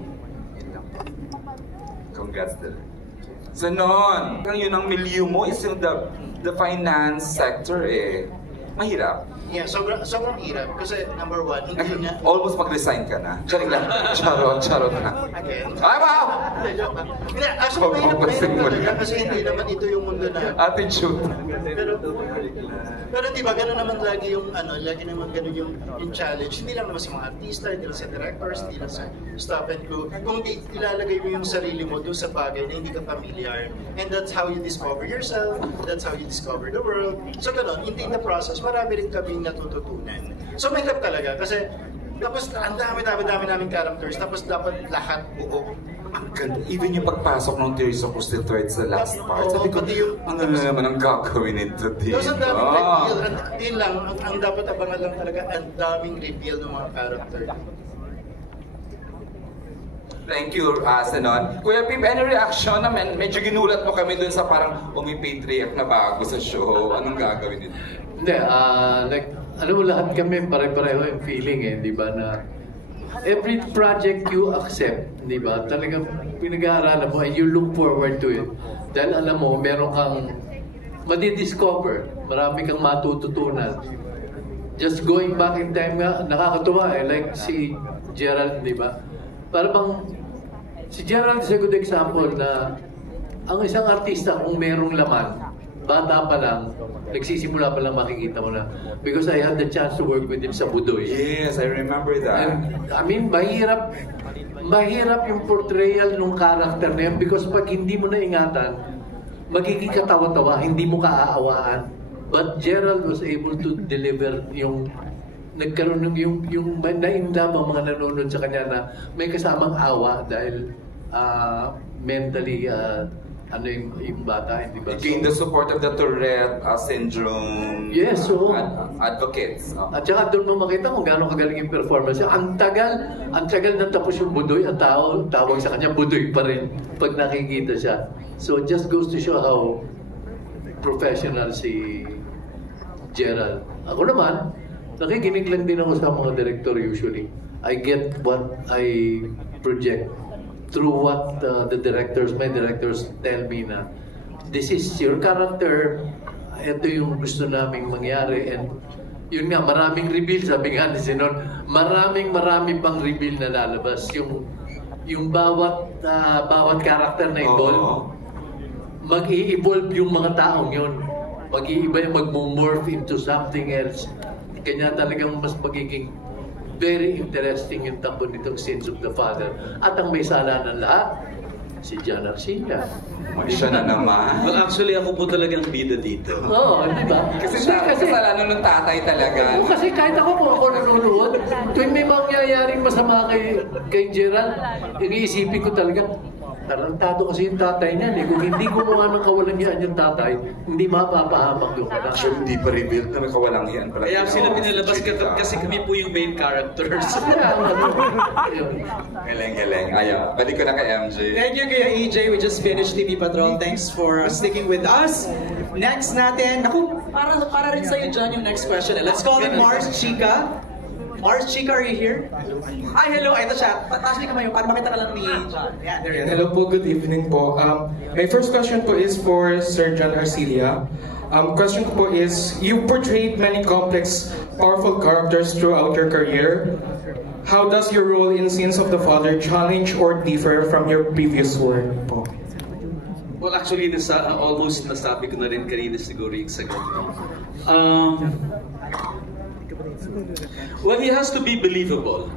Congrats, Direct. So noon, yun ang milieu mo is yung the finance sector eh. Mahirap. Yeah, sobrang hirap. Kasi number one, hindi niya... Almost mag-resign ka na. Charing lang. Charot na. Again? Ay, wow! Hindi, actually mahirap talaga kasi hindi naman ito yung mundo na... Attitude. Pero di ba, gano'n naman lagi yung, lagi naman gano'n yung challenge. Hindi lang naman sa mga artista, hindi lang sa directors, hindi lang sa staff and crew. Kung ilalagay mo yung sarili mo doon sa bagay na hindi ka familiar. And that's how you discover yourself, that's how you discover the world. So gano'n, in the process, marami rin kaming natututunan. So mahirap talaga kasi tapos ang dami namin characters, tapos dapat lahat buo. Ang ganda. Even yung pagpasok ng Tears of the Thread sa last part. Sabi ko, ano na naman ang gagawin nito dito? Tapos ang daming reveal. Yun lang, ang dapat abangan lang talaga, ang daming reveal ng mga character. Thank you, Senon. Kuya Pip, any reaction naman? Medyo ginulat mo kami dun sa parang may react na bago sa show. Anong gagawin nito? Hindi, alam mo lahat kami pare-pareho yung feeling di ba, na every project you accept, di ba, talagang pinag-aaralan mo and you look forward to it. Dahil alam mo, meron kang madidiscover, marami kang matututunan. Just going back in time nga, nakakatuwa like si Gerald, di ba? Para bang, si Gerald is a good example na ang isang artista kung merong laman, bata pa lang, nagsisimula pa lang makikita mo na. Because I had the chance to work with him sa Budoy. Yes, I remember that. And, I mean, mahirap yung portrayal ng character na yun because pag hindi mo naingatan, magiging katawa-tawa, hindi mo kaaawaan. But Gerald was able to deliver yung nagkaroon ng yung naimdam ang mga nanonood sa kanya na may kasamang awa dahil mentally yung bata, hindi ba? Gain the support of the Tourette syndrome advocates. At saka doon mo makita kung gaano kagaling yung performance. Ang tagal na tapos yung Budoy, ang tawag sa kanya Budoy pa rin pag nakikita siya. So it just goes to show how professional si Gerald. Ako naman, nakikinig lang din ako sa mga director usually. I get what I project through what my directors tell me na this is your character, ito yung gusto naming mangyari, and yun nga, maraming reveal, sabi nga ni Sinon, marami pang reveal na lalabas. Yung bawat character na involved, mag-i-evolve yung mga taong yun. Mag-iiba yung mag-morph into something else. Kanya talagang mas magiging very interesting yung takbo nitong Sins of the Father. At ang may sala ng lahat, si John Arcilla. Siya na naman. Well, actually, ako po talagang bida dito. Oo, di ba? Kasi kasalanan ng tatay talaga. Kasi kahit ako kung ako nanonood, tuwing may mangyayaring masama kay Gerald, iniisipin ko talaga, tarantado kasi yung tatay niyan eh. Kung hindi gumawa ng kawalangyaan yung tatay, hindi mapapahamak yung anak. Actually, hindi pa revealed na may kawalangyaan pala. Kaya sila pinalabas kasi kami po yung main characters. Galing. Ayaw. Balik ko na kay MJ. Thank you kay EJ. We just finished TV Patrol. Thanks for sticking with us. Next natin, para rin sa'yo dyan yung next question. Let's call it Mars Chica. Mars, Chica, are you here? Hi, hello. Ito siya. Taas niyo kamay para makita ka lang ni John. Yeah, there you go. Hello po, good evening po. My first question po is for Sir John Arcilia. Question ko po is, you portrayed many complex, powerful characters throughout your career. How does your role in Sins of the Father challenge or differ from your previous work po? Well, actually, almost nasabi ko na rin kanina siguro yung sagot. Well, he has to be believable.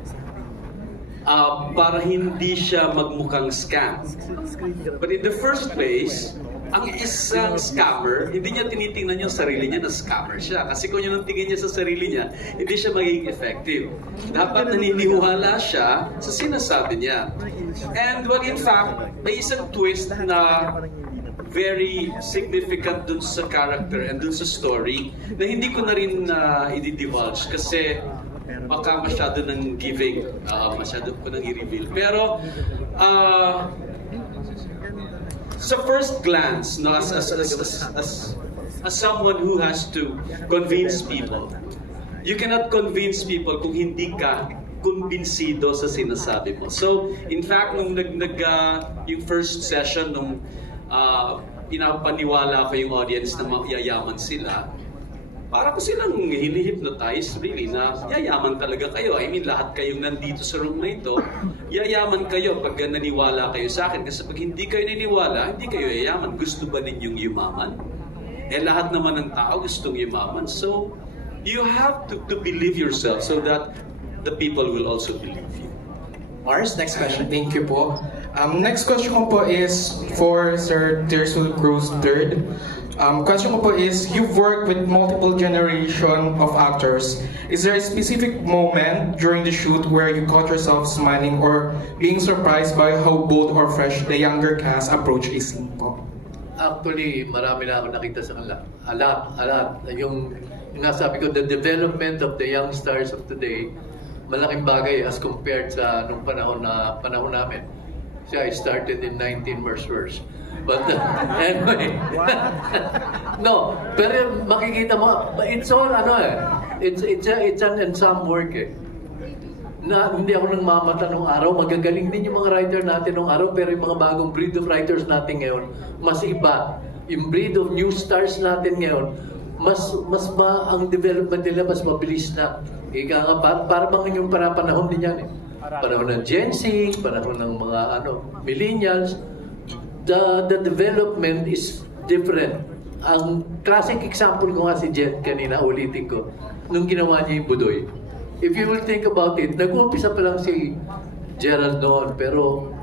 Para hindi siya magmukhang scam. But in the first place, ang isang scammer, hindi niya tinitingnan yung sarili niya na scammer siya. Kasi kung yun ang tingin niya sa sarili niya, hindi siya magiging effective. Dapat naniniwala siya sa sinasabi niya. And well, in fact, may isang twist na very significant dun sa character and dun sa story na hindi ko na rin i-divulge kasi baka masyado ng giving, masyado ko nang i-reveal. Pero sa first glance, no, as someone who has to convince people, you cannot convince people kung hindi ka kumbinsido sa sinasabi mo. So, in fact, nung yung first session, nung pinapaniwala ko yung audience na yayaman sila, para ko silang hini-hypnotize really na yayaman talaga kayo. I mean, lahat kayong nandito sa room na ito, yayaman kayo pag naniwala kayo sa akin. Kasi pag hindi kayo naniwala, hindi kayo yayaman. Gusto ba ninyong yumaman? Eh, lahat naman ng tao gustong yumaman. So, you have to believe yourself so that the people will also believe you. Mars, next question. Thank you po. Next question ko po is for Sir Tirsul Cruz III. Question ko po is, you've worked with multiple generation of actors. Is there a specific moment during the shoot where you caught yourself smiling or being surprised by how bold or fresh the younger cast approach a scene po? Actually, marami na ako nakita sa kanila. Alat. Yung nga sabi ko, the development of the young stars of today, malaking bagay as compared sa nung panahon namin. I started in 19 Mercers. But anyway, no, pero makikita mo, it's all it's an ensemble work na hindi ako nang mamata nung araw. Magagaling din yung mga writer natin nung araw, pero yung mga bagong breed of writers natin ngayon, mas iba. Yung breed of new stars natin ngayon, mas ang development nila mas mabilis na. Ika nga, para bang yung panahon din yan eh. Panahon ng Gen Z, panahon ng mga millennials, the development is different. Ang classic example ko nga si Jet kanina, ulitin ko, nung ginawa niya yung Budoy. If you will think about it, nag-uumpisa pa lang si Gerald noon, pero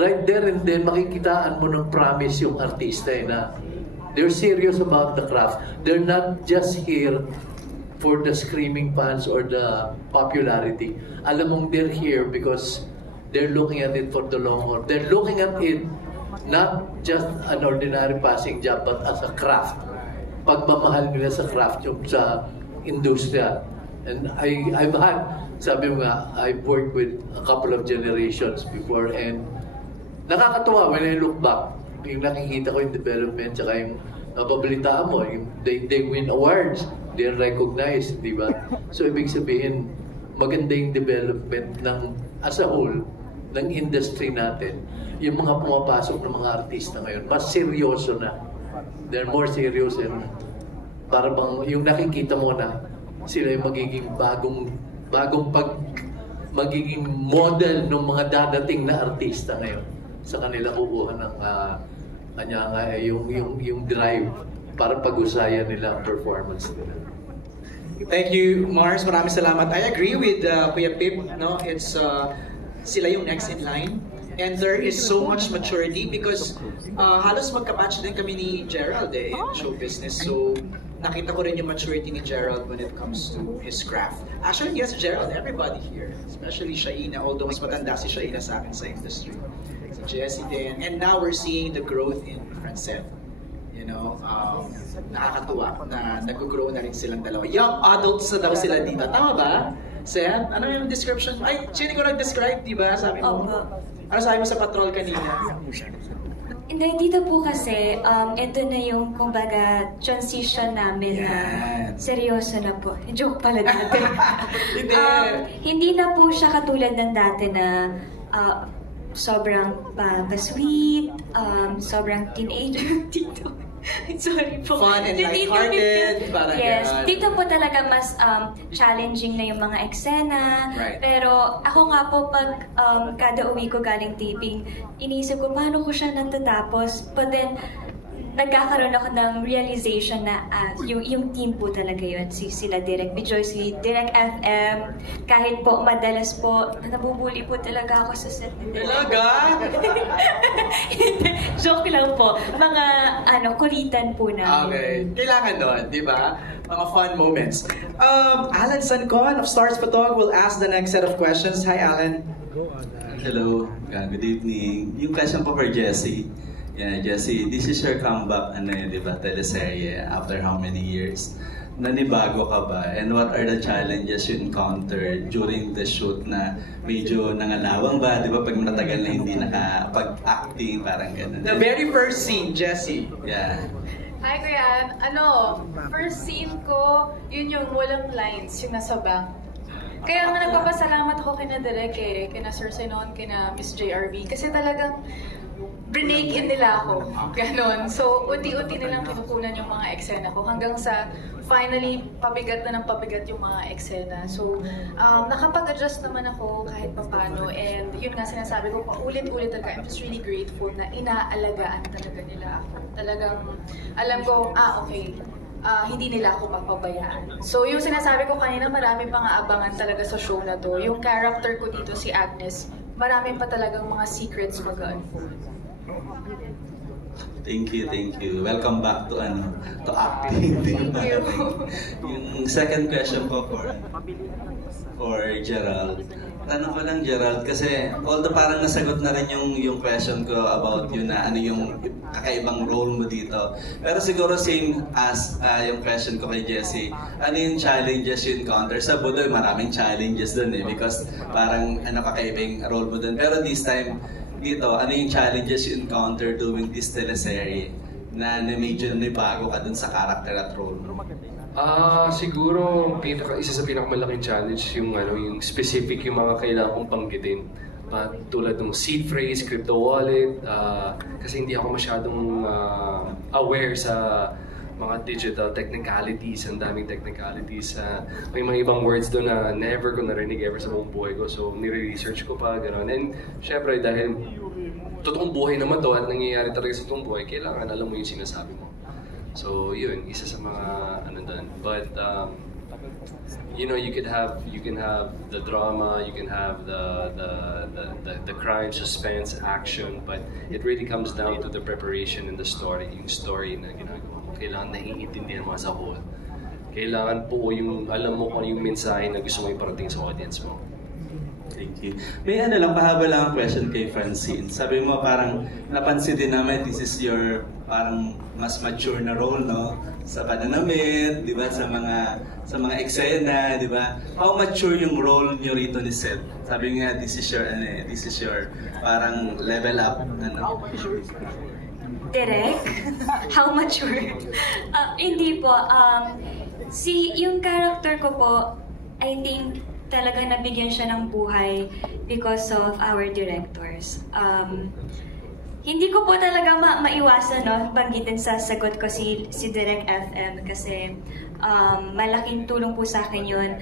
right there and then, makikitaan mo ng promise yung artista na they're serious about the craft. They're not just here for the screaming fans or the popularity. Alam mong they're here because they're looking at it for the long haul. They're looking at it not just an ordinary passing job, but as a craft. Pagmamahal nila sa craft, yung sa industriya. And I've had, sabi mo nga, I've worked with a couple of generations before, and nakakatuwa when I look back, yung nakikita ko yung development, tsaka yung napabalitaan mo, yung they win awards, they're recognized, di ba? So, ibig sabihin, maganda yung development ng, as a whole, ng industry natin. Yung mga pumapasok ng mga artista ngayon, mas seryoso na. They're more serious and para bang yung nakikita mo na sila yung magiging model ng mga dadating na artista ngayon. Sa kanila kukuha ng yung drive para pag-usayan nila ang performance nila. Thank you, Mars. Maraming salamat. I agree with Kuya Pip. No, it's sila yung next in line. And there is so much maturity because halos magka-match din kami ni Gerald in show business. So, nakita ko rin yung maturity ni Gerald when it comes to his craft. Actually, yes, Gerald, everybody here, especially Shaina, although mas matanda si Shaina sa akin sa industry. Si Jessie din. And now we're seeing the growth in Francette. You know, nakakatuwa na nag-grow na rin silang dalawa. Young adults na daw sila dito. Tama ba? Seth, ano yung description? Ay, Chini ko nag-describe, di ba? Sabi mo. Ano sabi mo sa patrol kanina? Hindi, dito po kasi, ito na yung, kumbaga, transition namin na seryoso na po. Joke pala dati. Hindi na po siya katulad ng dati na sobrang pa-sweet, sobrang teenager dito. Sorry po. Fun and lighthearted. Yes. Dito po talaga mas challenging na yung mga eksena. Right. Pero ako nga po pag kada uwi ko galing taping, iniisip ko paano ko siya natatapos. But then, nagkakaroon ako ng realization na yung team po talaga yun. Sila Direk Bijoy, si Direk FM. Kahit po madalas po, nabubuli po talaga ako sa set. Talaga? Joke lang po. Mga kulitan po namin. Okay. Kailangan nun, di ba? Mga fun moments. Alan Sancon of Stars Patog will ask the next set of questions. Hi, Alan. Hello. Good evening. Yung question po for Jessie. Yeah, Jessie, this is your comeback, di ba, teleserye after how many years? Nanibago ka ba? And what are the challenges you encountered during the shoot na medyo nangalawang ba? Di ba, pag matagal na hindi nakapag-acting, parang gano'n. The very first scene, Jessie. Yeah. Hi, Kuya. First scene ko, yun yung walang lines, yung nasa bank. Kaya nga nagpapasalamat ako kina Direk kina Sir Senon, kina Miss JRB. Kasi talagang brinake in nila ako. Ganon. So, unti-unti nilang kinukunan yung mga eksena ko hanggang sa finally, pabigat na ng pabigat yung mga eksena. So, nakapag-adjust naman ako kahit papano. And yun nga sinasabi ko, paulit-ulit talaga. I'm just really grateful na inaalagaan talaga nila ako. Talagang alam ko, okay, hindi nila ako mapabayaan. So, yung sinasabi ko kanina, marami pang aabangan talaga sa show na to. Yung character ko dito, si Agnes, marami pa talagang mga secrets mag-unfold. Thank you. Welcome back to acting. Thank you. Yung second question ko for Gerald. Tanong ko lang, Gerald, kasi although parang nasagot na rin yung question ko about yun na ano yung kakaibang role mo dito. Pero siguro same as yung question ko kay Jessie. Ano yung challenges you encounter? Sa Budoy, maraming challenges dun because parang kakaibang role mo dun. Pero this time, dito, ano yung challenges you encounter doing this teleserye na medyo bago ka dun sa character at role mo? Siguro isa sa pinakamalaking challenge yung specific yung mga kailangan kong banggitin. Tulad ng seed phrase, crypto wallet, kasi hindi ako masyadong aware sa mga digital technicalities, ang daming technicalities. May mga ibang words doon na never ko narinig ever sa buong buhay ko. So, nire-research ko pa, gano'n. And syempre, dahil totoong buhay naman to at nangyayari talaga sa totoong buhay, kailangan alam mo yung sinasabi mo. So, yun, isa sa mga doon. But, you can have the drama, you can have the crime, suspense, action, but it really comes down to the preparation and the story, yung story na ginagawa. Kailangan naiintindihan mo sa whole. Kailangan po alam mo kung yung mensahe na gusto mo iparating sa audience mo. Thank you. May pahaba lang ang question kay Francine. Sabi mo parang napansin din namin this is your parang mas mature na role, no? Sa pananamit, di ba? Sa mga eksena, di ba? How mature yung role nyo rito ni Seth? Sabi nga, this is your parang level up. Direk? How mature? Hindi po. Yung character ko po, I think talagang nabigyan siya ng buhay because of our directors. Hindi ko po talaga maiwasan, banggitin sa sagot ko si Direk FM kasi malaking tulong po sa akin yun.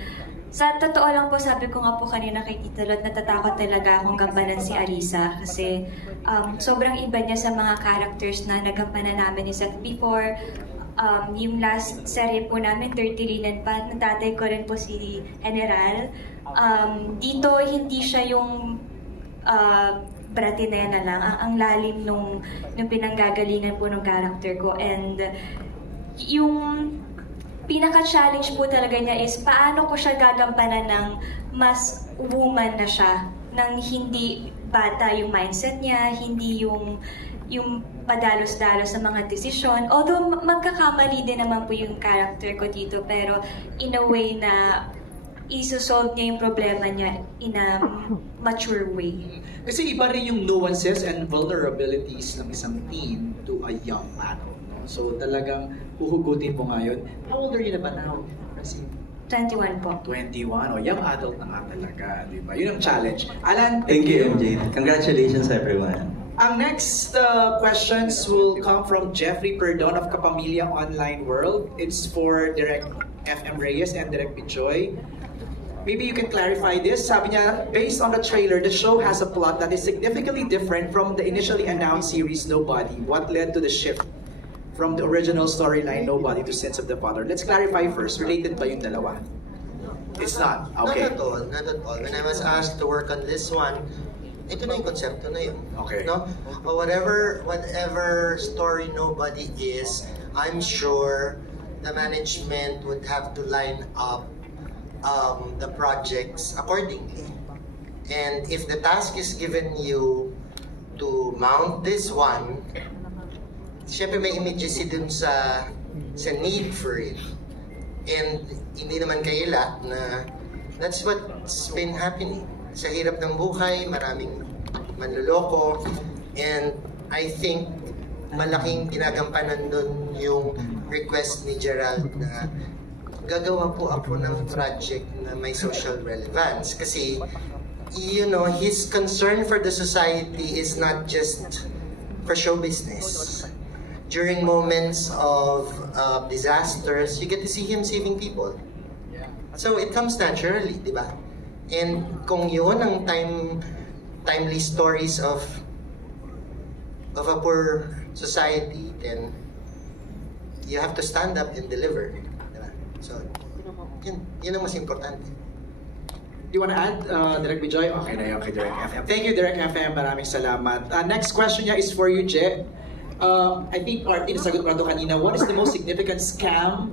Sa totoo lang po, sabi ko nga po kanina kay Tita Lot, natatakot talaga akong gampanan si Arisa kasi sobrang iba niya sa mga characters na nagampanan namin ni Seth before. Yung last serye po namin, 30 Linen pa, natatay ko rin po si General. Dito, hindi siya yung bratinena lang. Ang lalim nung pinanggagalingan po ng character ko. And yung pinaka-challenge po talaga niya is paano ko siya gagampanan ng mas woman na siya, nang hindi bata yung mindset niya, hindi yung padalos-dalos sa mga desisyon. Although magkakamali din naman po yung character ko dito, pero in a way na isosolve niya yung problema niya in a mature way. Kasi iba rin yung nuances and vulnerabilities ng isang teen to a young adult. No? So talagang uhugutin mo ngayon. How old are you na ba now? Kasi 21 po. 21. O, young adult na nga talaga. Diba? Yun ang challenge. Alan, Thank you, MJ. Congratulations, everyone. Ang next questions will come from Jeffrey Perdon of Kapamilya Online World. It's for Direct FM Reyes and Direct Bijoy. Maybe you can clarify this. Sabi niya, based on the trailer, the show has a plot that is significantly different from the initially announced series Nobody. What led to the shift from the original storyline Nobody to Sins of the Father? Let's clarify first. Related ba yung dalawa? It's not. Okay. Not at all. Not at all. When I was asked to work on this one, ito na yung konsepto na yun. Okay. No? Whatever story Nobody is, I'm sure the management would have to line up the projects accordingly. And if the task is given you to mount this one, syempre may immediacy dun sa need for it. And hindi naman kaila na that's what's been happening. Sa hirap ng buhay, maraming manloloko, and I think malaking ginagampanan dun yung request ni Gerald na gagawa po ako ng project na may social relevance. Kasi, you know, his concern for the society is not just for show business. During moments of disasters, you get to see him saving people. So it comes naturally, di ba? And kung yun ang timely stories of a poor society, then you have to stand up and deliver. Diba? So, yun ang mas importante. Do you want to add, Direct Bijoy? Okay na yun kay Direct FM. Thank you, Direct FM. Maraming salamat. Next question niya is for you, Je. I think Martin, nasagot ko na ito kanina. What is the most significant scam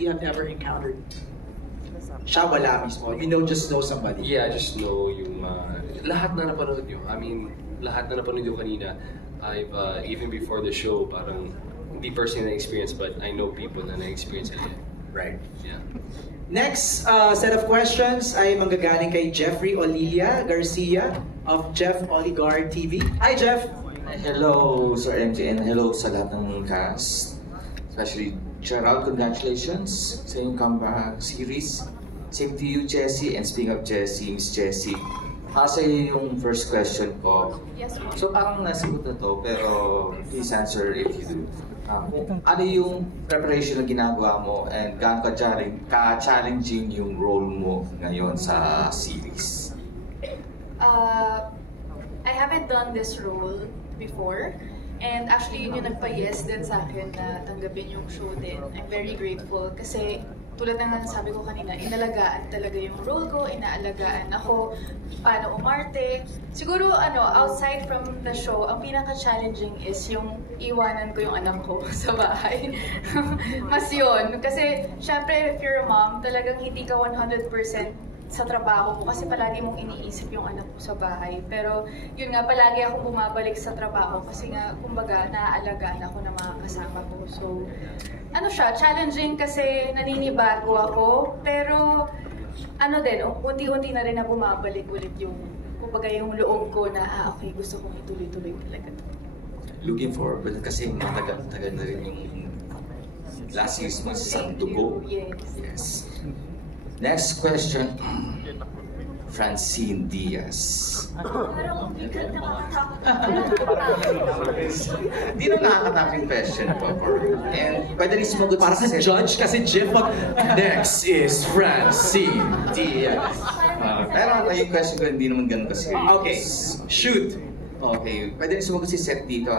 you have ever encountered? Siya wala mismo. You just know somebody. Yeah, I just know yung lahat na napanood nyo. I mean, lahat na napanood nyo kanina. I've, even before the show, parang hindi personally na-experience, but I know people na na-experience it. Right. Yeah. Next set of questions ay manggagaling kay Jeffrey Olilia Garcia of Jeff Oligar TV. Hi, Jeff! Hello, Sir MJ, and hello sa lahat ng cast. Especially Gerald, congratulations sa inyong comeback series. Same to you, Jessie. And speaking of Jessie, Miss Jessie, kasi yung first question ko, so parang nasagot na to, pero please answer if you do. Ano yung preparation na ginagawa mo and gaano ka-challenging yung role mo ngayon sa series? I haven't done this role before. And actually, yun yung nagpa-yes din sa akin na tanggapin yung show din. I'm very grateful kasi tulad ng sabi ko kanina, inalagaan talaga yung role ko, inaalagaan ako, paano umarte. Siguro, outside from the show, ang pinaka-challenging is yung iwanan ko yung anak ko sa bahay. Mas yun. Kasi, syempre, if you're a mom, talagang hindi ka 100% sa trabaho mo kasi palagi mong iniisip yung anak ko sa bahay. Pero yun nga, palagi akong bumabalik sa trabaho kasi nga, kumbaga, naaalagaan ako ng mga kasama ko. So, challenging kasi naninibago ako, pero unti-unti na rin na bumabalik ulit yung, kumbaga, yung loob ko na, okay, gusto kong ituloy-tuloy talaga. Looking forward kasi matagal na rin yung last year's mas sa dugo. Yes. Next question, Francine Diaz. Hindi na nakakatakot yung question po. And pwede rin sumagot para sa judge kasi Jeff next is Francine Diaz. Pero yung question ko hindi naman ganun kasi. Okay, shoot. Okay, pwede rin sumagot si Seth dito,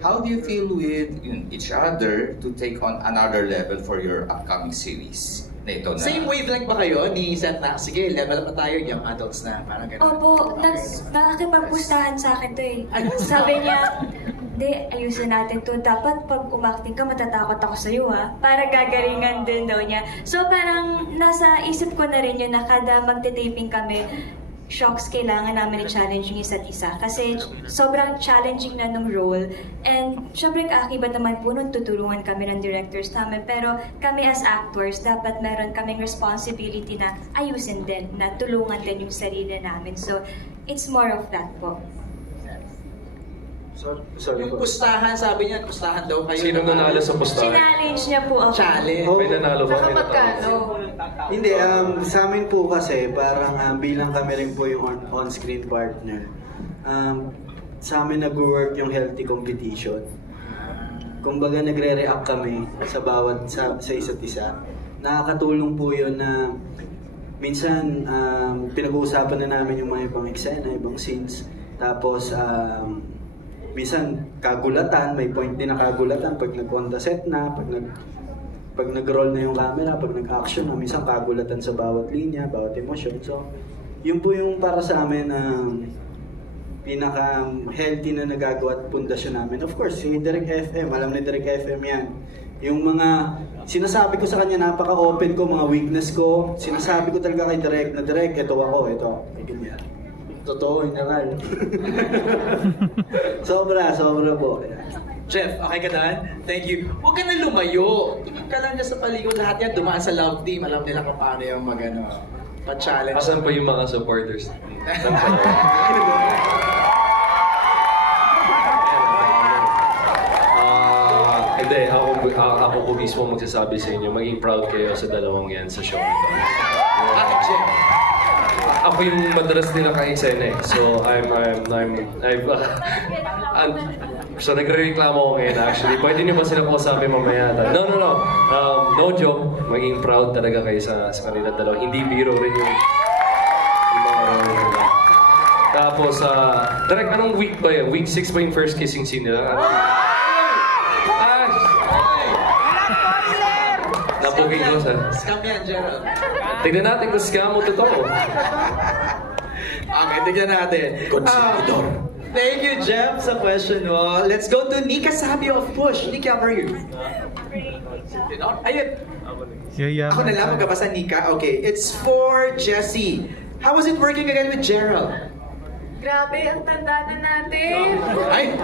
How do you feel with each other to take on another level for your upcoming series? Same wavelength ba kayo ni Seth na, sige, level up na tayo, young adults na, parang gano'n? Opo, nakakipagpustahan sa akin to eh. Sabi niya, hindi, ayusin natin to. Dapat pag umakting ka, matatakot ako sa'yo ha. Para gagalingan din daw niya. So parang nasa isip ko na rin yun na kada magte-taping kami, shocks, kailangan namin i-challenge yung isa't isa. Kasi sobrang challenging na nung role. And syempre kaakibat naman po nun, tutulungan kami ng directors namin. Pero kami as actors, dapat meron kaming responsibility na ayusin din, na tulungan din yung sarili namin. So it's more of that po. Sorry Yung po. pustahan, sabi niya, pustahan daw kayo. Sino nanalo sa pustahan? Challenge niya po ako. Challenge. May nanalo ba? May Magkano? Hindi, sa amin po kasi parang bilang kami rin po yung on-screen partner. Sa amin nag-work yung healthy competition. Kumbaga nagre-react kami sa sa isa't isa. Nakakatulong po yun na minsan pinag-uusapan na namin yung mga ibang eksena, ibang scenes. Tapos minsan kagulatan, may point din na kagulatan pag nag-on the set na, pag nag-roll na yung camera, pag nag-action na, minsan kagulatan sa bawat linya, bawat emosyon. So, yun po yung para sa amin pinaka-healthy na nagagawa at pundasyon namin. Of course, si Direk FM, alam ni Direk FM yan. Yung mga sinasabi ko sa kanya, napaka-open ko, mga weakness ko, sinasabi ko talaga kay Direk na, Direk, ito ako, ito. Ganyan. Totoo, inangal. sobra po. Jeff, okay ka daan? Thank you. Huwag ka na lumayo. Tingin ka lang dyan sa paligid. Lahat yan dumaan sa love team. Alam nila kung paano yung pa-challenge. Asan pa yung mga supporters? Hindi, ako po mismo magsasabi sa inyo, maging proud kayo sa dalawang yan sa show nito. Ako yung madalas din naka-eksena eh. So, so nagre-reklamo ako ngayon actually. Pwede niyo ba sila kausapin mamaya? No. No joke. Maging proud talaga kayo sa kanila dalawa. Hindi biro rin yung mga nila. Tapos, direct anong week ba yun? Week 6 ba yung first kissing scene nila? Napugin ko sa... Scam yan, Gerald. Tignan natin kung scam o totoo. Okay, tignan natin. Thank you, Jeff, sa question mo. Let's go to Nika Sabio of Push. Nika, how are you? Ayun. Ako na lang magkabasa, Nika. Okay, it's for Jessie. How was it working again with Gerald? Grabe, ang tanda na natin. Ay!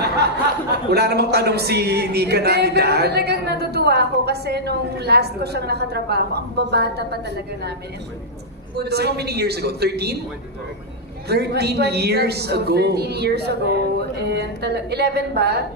Wala namang tanong si Nika na Pero edad. talagang natutuwa ako kasi nung last ko siyang nakatrabaho, ang babata pa talaga namin. So how many years ago? 13? 13 years ago. 13 years ago. And 11 ba?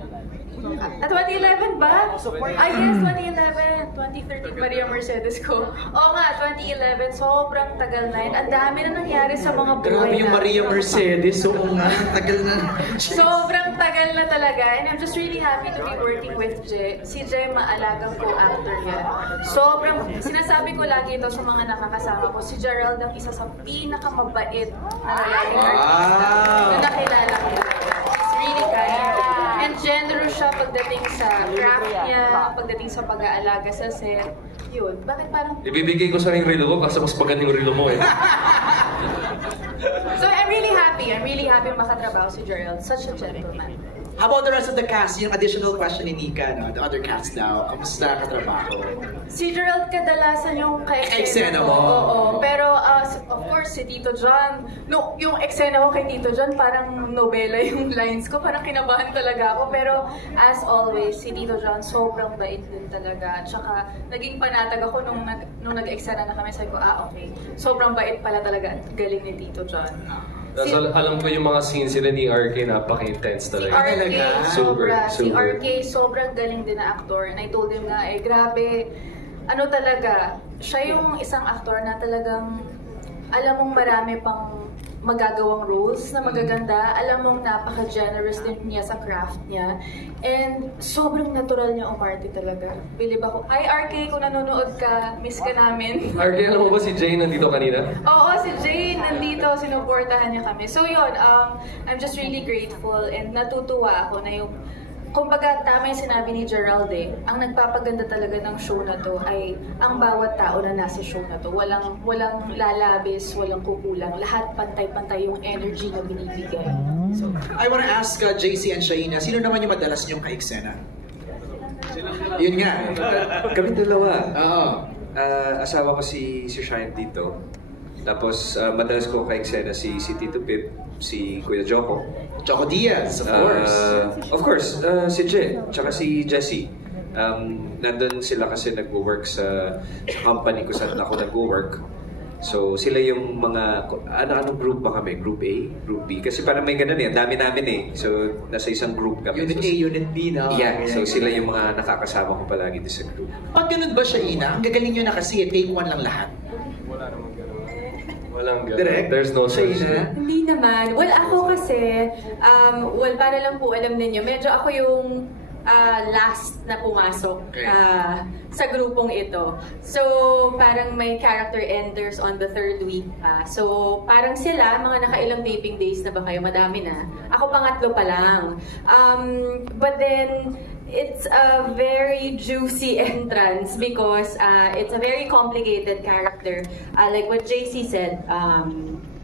2011 ba? Yes, 2011. 2013, Maria Mercedes ko. Oo nga, 2011. Sobrang tagal na yun. Ang dami na nangyari sa mga buhay Grabe yung Maria Mercedes. Oo nga, tagal na. Sobrang tagal na talaga. And I'm just really happy to be working with Jay. Si Jay, maalagang co-actor yan. Sobrang, sinasabi ko lagi ito sa mga nakakasama ko. Si Gerald ang isa sa pinakamabait na lalaking artista na nakilala ko. He's really kind. And generous siya pagdating sa craft niya, pagdating sa pag-aalaga sa set. Yun. Bakit parang... Ibibigay ko sa ring relo ko kasi mas maganda yung relo mo eh. So I'm really happy. I'm really happy makatrabaho si Gerald. Such a gentleman. How about the rest of the cast? Yung additional question ni Nika, no? The other cast now. Kamusta katrabaho? Si Gerald kadalasan yung Eksena mo. Oo. Pero of course si Tito John, no, yung eksena ko kay Tito John parang nobela yung lines ko, parang kinabahan talaga ako. Pero as always, si Tito John sobrang bait din talaga. Tsaka naging panatag ako nung nag-eksena na kami, sabi ko, okay. Sobrang bait pala talaga at galing ni Tito John. Alam ko yung mga scenes sila ni RK, napaka-intense talaga. Si RK, Si super. RK, sobrang galing din na actor. And I told him nga, grabe, ano talaga, siya yung isang actor na talagang, alam mong marami pang magagawang roles na magaganda. Alam mong napaka-generous din niya sa craft niya. And sobrang natural niya umarte talaga. Believe ako. Ay, RK, kung nanonood ka, miss ka namin. RK, alam mo ba si Jay nandito kanina? Oo, si Jay nandito, sinuportahan niya kami. So yun, I'm just really grateful and natutuwa ako na yung, kumbaga tama yung sinabi ni Gerald eh, ang nagpapaganda talaga ng show na to ay ang bawat tao na nasa show na to. Walang lalabis, walang kukulang. Lahat pantay-pantay yung energy na binibigay. So, I wanna ask JC and Shaina, sino naman yung madalas niyong ka-eksena? Yun nga. Kami dalawa. Oo. Asawa ko si Shine dito. Tapos madalas ko ka-eksena si Tito Pip, si Kuya Joko. Joko Diaz, of course. Of course, si Jay, tsaka si Jessie. Nandun sila kasi nag-work sa company ko saan ako nag-work. So sila yung mga, anong group ba kami? Group A? Group B? Kasi parang may ganun eh, ang dami namin eh. So nasa isang group kami. Unit So, A, Unit B na. Yeah, so sila yung mga nakakasama ko palagi doon sa group. Pag ganun ba siya, Ina? Ang gagaling nyo na kasi take one lang lahat. Wala namang gano'n. Walang gano'n. Direct? There's no such thing. Hindi naman. Well, ako kasi, para lang po alam ninyo, medyo ako yung last na pumasok sa grupong ito. So, parang may character enders on the 3rd week pa. So, parang sila, mga nakailang taping days na ba kayo? Madami na. Ako pangatlo pa lang. But then, it's a very juicy entrance because it's a very complicated character. Like what JC said,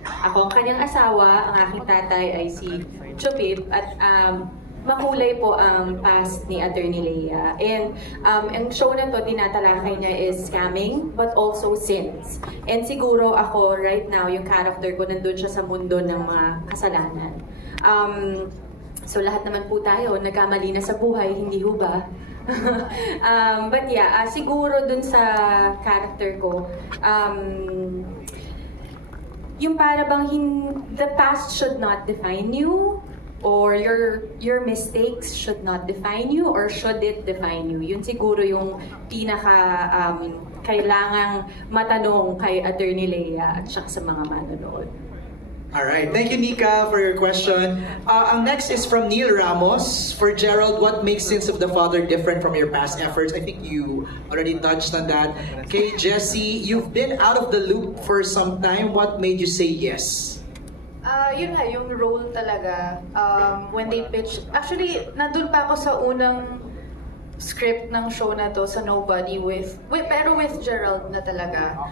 ako ang kanyang asawa, ang aking tatay ay si Chupip, at makulay po ang past ni Attorney Leia. And ang show na to, tinatalakay niya is scamming, but also sins. And siguro ako, right now, yung character ko, nandun siya sa mundo ng mga kasalanan. So lahat naman po tayo, nagkamali na sa buhay, hindi ho ba? But yeah, siguro dun sa character ko, yung para bang the past should not define you, or your mistakes should not define you, or should it define you? Yun siguro yung pinaka kailangang matanong kay Attorney Leia at saka sa mga manonood. Alright, thank you Nika for your question. Ang next is from Neil Ramos. For Gerald, what makes Sins of the Father different from your past efforts? I think you already touched on that. Kay Jessie, you've been out of the loop for some time. What made you say yes? Yun nga, yung role talaga, when they pitched, actually, nandun pa ako sa unang script ng show na to, sa Nobody, pero with Gerald na talaga.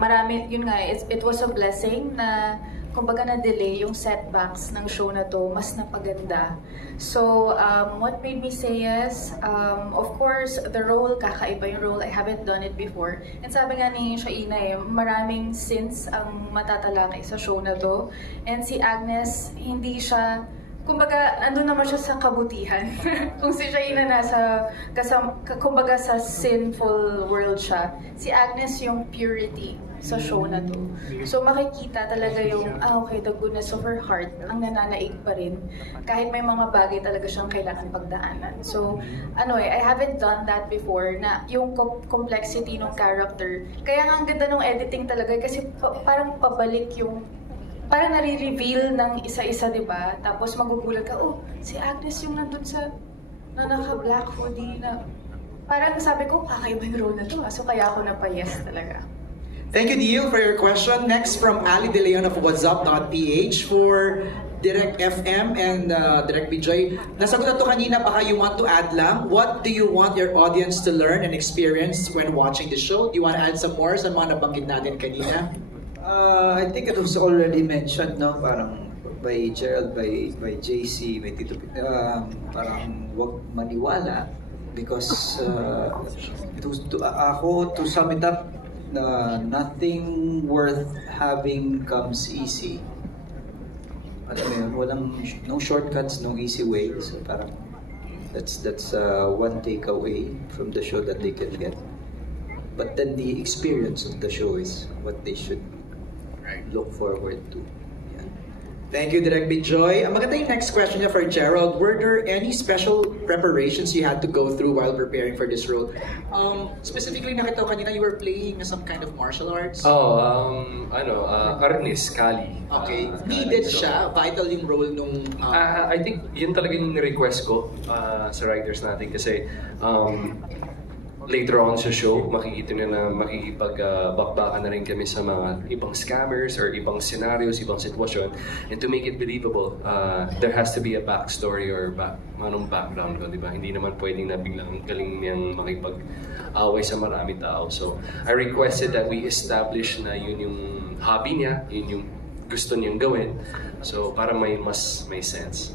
Marami, yun nga, it was a blessing na, kumbaga na-delay yung setbacks ng show na to, mas napaganda. So, what made me say yes? Of course, the role, kakaiba yung role. I haven't done it before. And sabi nga ni Shaina, maraming sins ang matatalakay sa show na to. And si Agnes, hindi siya, kumbaga, nandun naman siya sa kabutihan. Kung si Shaina kumbaga sa sinful world siya, si Agnes yung purity sa show na to. So makikita talaga yung, okay, the goodness of her heart, ang nananaig pa rin. Kahit may mga bagay talaga siyang kailangan pagdaanan. So, I haven't done that before, na yung complexity ng character. Kaya nga ang ganda ng editing talaga, kasi parang pabalik yung, parang nare-reveal ng isa-isa, diba? Tapos magugulat ka, si Agnes yung nandun sa, na naka-black hoodie na, parang sabi ko, kakaiba yung role na to. So kaya ako napa-yes talaga. Thank you, Neil, for your question. Next from Ali De Leon of WhatsApp.ph for Direct FM and Direct BJ. Nasagot na to kanina, baka you want to add lang. What do you want your audience to learn and experience when watching the show? Do you want to add some more sa mga nabanggit natin kanina? I think it was already mentioned, no? Parang by Gerald, by JC, by Tito, parang wag maniwala because to sum it up, nothing worth having comes easy. Alam mo yun, no shortcuts, no easy way. So parang that's one takeaway from the show that they can get. But then the experience of the show is what they should look forward to. Thank you, Direk Bijoy. Maganda yung next question niya for Gerald. Were there any special preparations you had to go through while preparing for this role? Specifically, nakita ko kanina you were playing some kind of martial arts? Arnis, Kali. Okay. Needed siya? Vital yung role nung... I think yun talaga yung request ko sa writers natin kasi later on sa show, makikita nyo na makikipag-bakbakan na rin kami sa mga ibang scammers or ibang scenarios, ibang sitwasyon. And to make it believable, there has to be a backstory or background ko, di ba? Hindi naman pwedeng na biglang galing niyang makipag-away sa maraming tao. So, I requested that we establish na yun yung hobby niya, yun yung gusto niyang gawin. So, para may sense.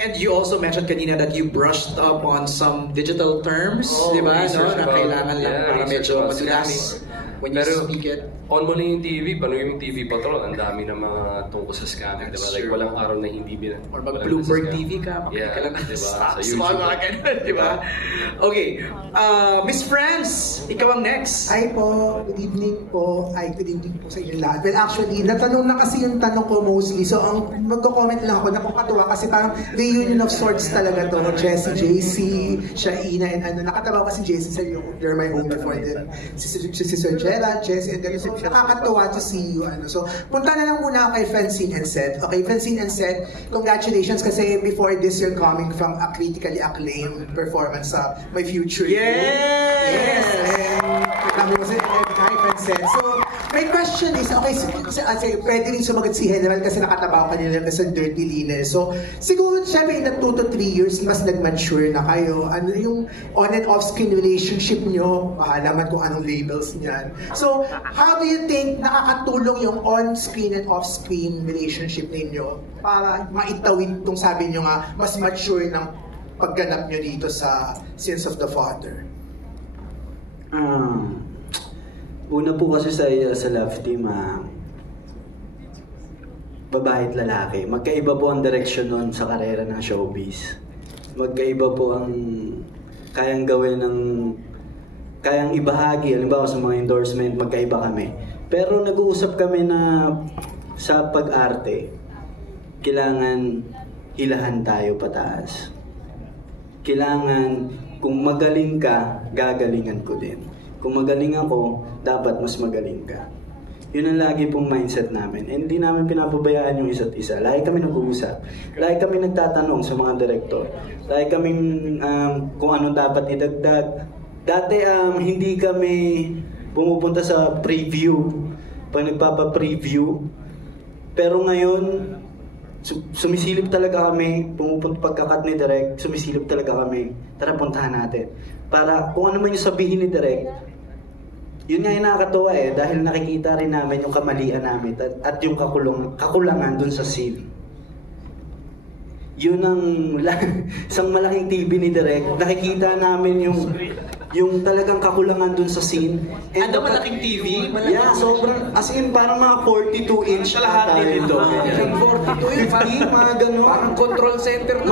And you also mentioned kanina that you brushed up on some digital terms, di ba? No? Na kailangan lang para medyo madulas. when you Pero, speak it? On mo na yung TV, panuhin yung TV Patrol, ang dami ng mga tungkol sa scamming, diba? Like, walang araw na hindi Or mag-Bloomberg TV ka, makinig ka lang diba? sa Sa YouTube. mga ganun, diba? Okay, Miss Franz, ikaw ang next. Hi po, good evening po. Good evening po sa inyo lahat. Well, actually, natanong na kasi yung tanong ko mostly. So, ang magko-comment lang ako, napapatuwa kasi parang reunion of sorts talaga to. Jessie, JC, Shaina, and nakatawa kasi JC sa You're My Home before din. Si Sir Gerald, Jessie, and then so, nakakatawa to see you. So, punta na lang muna kay Francine and Seth. Okay, Francine and Seth, congratulations kasi before this you're coming from a critically acclaimed performance sa My Future. Yes! Kami mo kay Francine. So, my question is, okay, pwede rin sumagot si General kasi nakatabaw kanila sa Dirty Linen. So, siguro, syempre, in the 2 to 3 years, mas nag-mature na kayo. Ano yung on and off-screen relationship nyo? Naman kung anong labels niyan. So, how do you think nakakatulong yung on-screen and off-screen relationship ninyo para maitawid itong sabi nyo nga, mas mature ng pagganap nyo dito sa Sins of the Father? Una po kasi sa love team, babae at lalaki. Magkaiba po ang direksyon nun sa karera ng showbiz. Magkaiba po ang kayang gawin ng kayang ibahagi. Halimbawa sa mga endorsement, magkaiba kami. Pero nag-uusap kami na sa pag-arte, kailangan hilahan tayo pataas. Kailangan, kung magaling ka, gagalingan ko din. Kung magaling ako, dapat mas magaling ka. Yun ang lagi pong mindset namin. And hindi namin pinapabayaan yung isa't isa. Lagi kami nag-uusap. Lagi kami nagtatanong sa mga direktor. Lagi kami kung ano dapat idagdag. Dati hindi kami pumupunta sa preview. Pag nagpapa-preview. Pero ngayon, sumisilip talaga kami. Pumupunta pagkakat ni Direk, sumisilip talaga kami. Tara, puntahan natin. Para kung ano man yung sabihin ni Direk, yun nga yung nakakatuwa dahil nakikita rin namin yung kamalian namin at yung kakulangan dun sa scene. Yun ang isang malaking TV ni Direk, nakikita namin yung talagang kakulangan dun sa scene. And malaking TV? Malaking yeah, sobrang, as in parang mga 42 inch lahat din ito. 42, 50, mga gano'n. Parang control center ng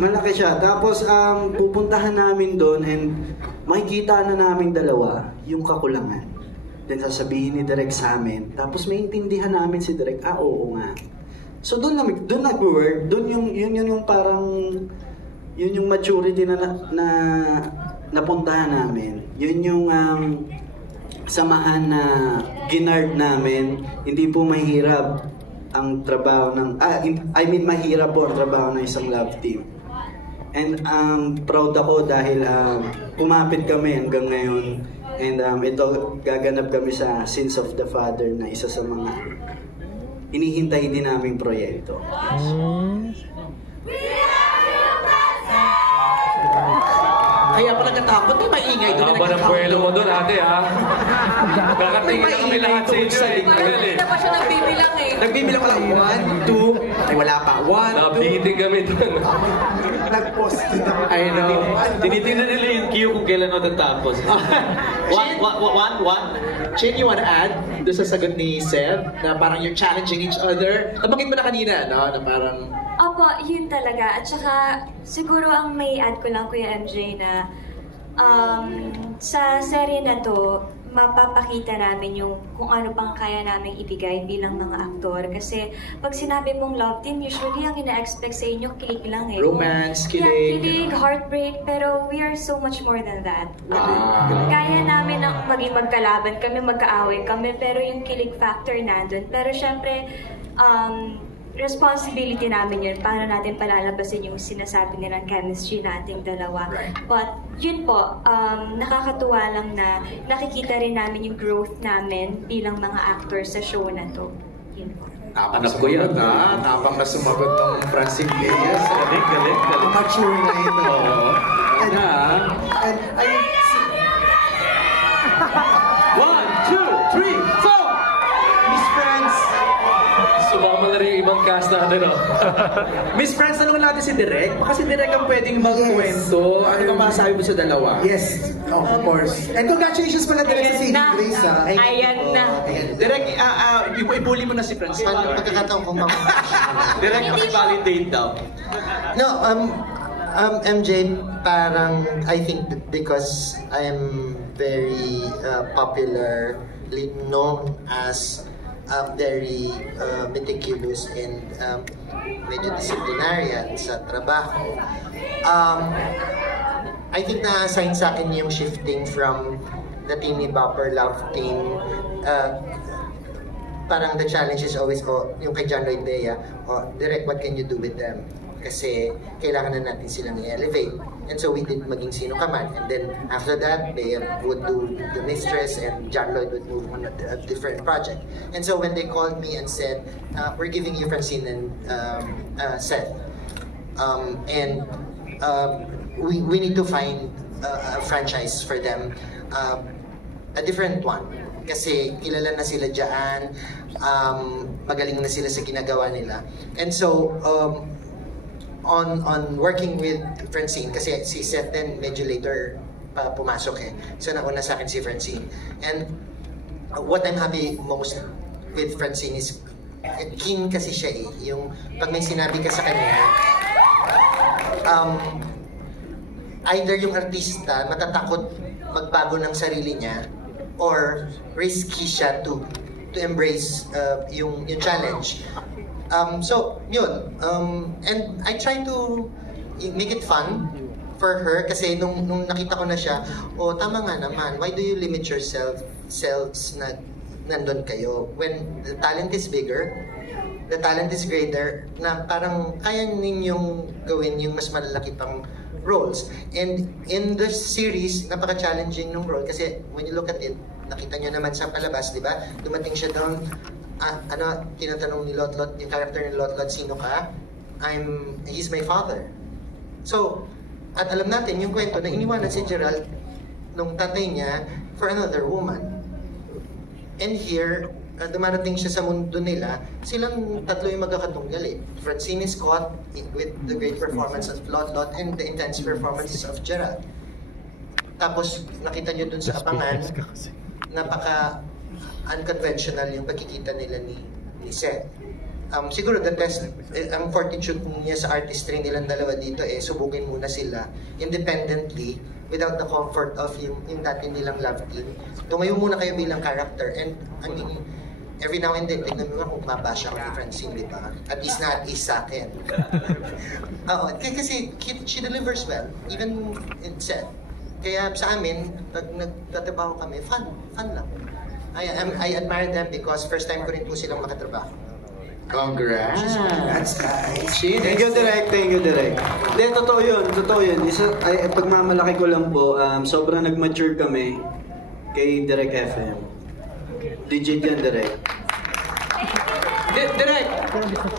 malaki siya. Tapos pupuntahan namin doon and makikita na namin dalawa yung kakulangan. Then sasabihin ni Direk sa amin. Tapos maintindihan namin si Direk, oo nga. So doon nag-work, doon yung parang yun yung maturity na napuntahan namin. Yun yung samahan na ginard namin. Hindi po mahirap ang trabaho ng mahirap po ang trabaho ng isang love team. And proud ako dahil kumapit kami hanggang ngayon. And ito gaganap kami sa Sins of the Father na isa sa mga hinihintay din naming proyekto. Kaya pala natakot na maingay doon. Haba ng puwelo mo doon, ate, ha? Kakatingin na kami lahat sa inyo. Hindi na pa siya nagbibilang Nagbibilang ko lang, 1, 2, ay wala pa, 1, 2. Nabiting kami doon. Nag-post din ako. I know. Tinitingnan nila yung queue kung kailan natatapos. Chin, you wanna add doon sa sagot ni Seth na parang you're challenging each other? Nabanggit mo na kanina, no? Na parang... Opo, yun talaga. At saka, siguro ang may add ko lang, Kuya MJ, na sa serye na to, mapapakita namin yung kung ano pang kaya namin ibigay bilang mga aktor. Kasi pag sinabi mong love team, usually ang ina-expect sa inyo, kilig lang eh. Romance, kilig. Yeah, kilig, heartbreak, pero we are so much more than that. Kaya namin maging magkalaban kami, magkaaway kami, pero yung kilig factor nandun. Pero syempre, responsibility namin yun para natin palalabasin yung sinasabi nilang chemistry nating dalawa. But yun po, nakakatuwa lang na nakikita rin namin yung growth namin bilang mga actors sa show na to. Yun po. Anak ko yan, ha? Tapang na sumagot ng Francine Reyes. Galing. Mature na ito. One, two, three, four! Miss Franz! Sumama na rin yung ibang ibang cast natin, no? Miss Franz, tanong natin si Direk. Baka si Direk ang pwedeng magkwento. Ano ba masasabi mo sa dalawa? Yes, of course. And congratulations pala Direk sa Saving Grace. Ayan na. Direk, ibuli mo na si Franz. Pagkakataon kong mga... Direk, validate daw. No, MJ, parang, I think because I am very popularly known as very meticulous and medyo disciplinarian sa trabaho, I think na-assign sa akin yung shifting from the Teeny Bopper Love Team. Parang the challenge is always, yung kay John Lloyd Bea, Direk, what can you do with them? Kasi kailangan na natin silang i-elevate. And so we did Maging Sino Ka Man. And then after that, Bea would do The Mistress and John Lloyd would move on a different project. And so when they called me and said, we're giving you Francine and Seth. We need to find a franchise for them, a different one. Kasi kilala na sila dyan, magaling na sila sa ginagawa nila. And so, on working with Francine, kasi si Seth din medyo later pumasok eh. So nauna sa akin si Francine. And what I'm happy most with Francine is, keen kasi siya eh. Yung pag may sinabi ka sa kanya, either yung artista matatakot magbago ng sarili niya, or risky siya to embrace yung challenge. So, yun. And I try to make it fun for her kasi nung nakita ko na siya, tama nga naman, why do you limit yourselves na nandun kayo? When the talent is bigger, the talent is greater, na parang kaya ninyong gawin yung mas malalaki pang roles. And in the series, napaka-challenging ng role kasi when you look at it, nakita nyo naman sa palabas, di ba? Dumating siya doon, tinatanong ni Lotlot, yung character ni Lotlot, sino ka? He's my father. So, at alam natin yung kwento na iniwanan si Gerald nung tatay niya for another woman. And here, dumarating siya sa mundo nila, silang tatlo yung magkakatunggal eh. Francine is caught with the great performance of Lotlot and the intense performances of Gerald. Tapos, nakita nyo dun sa Abangan, napaka-unconventional yung pagkikita nila ni Seth. Siguro the test, ang fortitude niya sa artistry nilang dalawa dito subukin muna sila independently without the comfort of yung dati nilang love team. Tumayo muna kayo bilang character, and I mean, every now and then, tignan mo nga kung mabasya ko ni Francine, di ba? At least na at least sa akin. Kasi she delivers well, even in Seth. Kaya sa amin, pag nagtatrabaho kami, fun lang. I admire them because first time ko rin po silang makatrabaho. Congrats! Congrats, guys! Thank you, Direk. Thank you, Direk. Hindi, totoo yun. Pagmamalaki ko lang po, sobrang nag-mature kami kay Direk FM. Digit yan, Direk. Direk,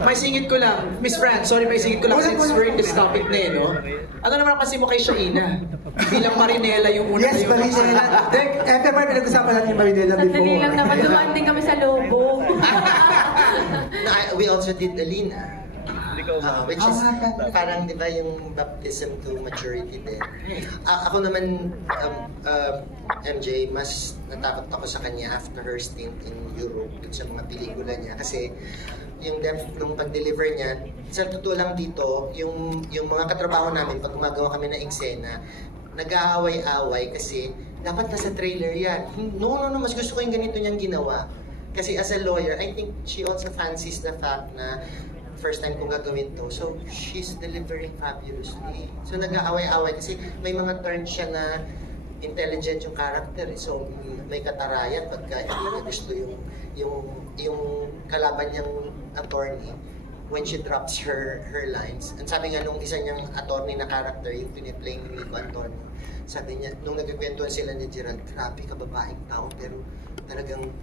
may singit ko lang. Miss Fran, sorry, may singit ko lang since we're in this topic na no? Ano naman kasi mo kay Shaina? Bilang Marinela yung una. Yes, Marinela. Direk, ever pinag-usapan natin yung Marinela before. Sandali lang naman, dumaan din kami sa Lobo. We also did Alina. Which is parang, di ba, yung baptism to maturity din. Ako naman, MJ, mas natakot ako sa kanya after her stint in Europe dun sa mga pelikula niya. Kasi yung depth nung pag-deliver niya, sa totoo lang dito, yung mga katrabaho namin, pag gumagawa kami ng eksena, nag-aaway-away kasi dapat nasa trailer yan. No, mas gusto ko yung ganito niyang ginawa. Kasi as a lawyer, I think she also fancies the fact na first time kong gagawin to. So, she's delivering fabulously. So, nag-aaway-aaway kasi may mga turns siya na intelligent yung character. So, may katarayan pagka hindi gusto yung kalaban niyang attorney when she drops her lines. And sabi nga nung isa niyang attorney na character, yung piniplay ni Nico Antonio, sabi niya, nung nagkikwentuhan sila ni Gerald, grabe ka babaeng tao, pero talagang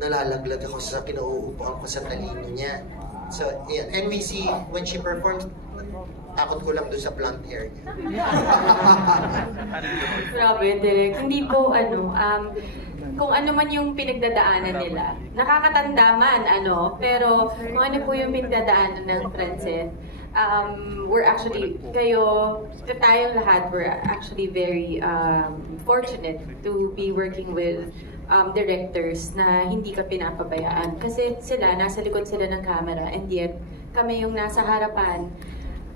nalalaglag ako sa pinauupuan ko sa talino niya. So, yeah. And we see when she performs, Takot ko lang doon sa blunt hair niya. Grabe, Direk. Hindi po, kung ano man yung pinagdadaanan nila. Nakakatanda man, pero kung ano po yung pinagdadaanan ng Francet, we're actually, tayong lahat, we're actually very fortunate to be working with directors na hindi ka pinapabayaan. Kasi sila, nasa likod sila ng camera, and yet, kami yung nasa harapan.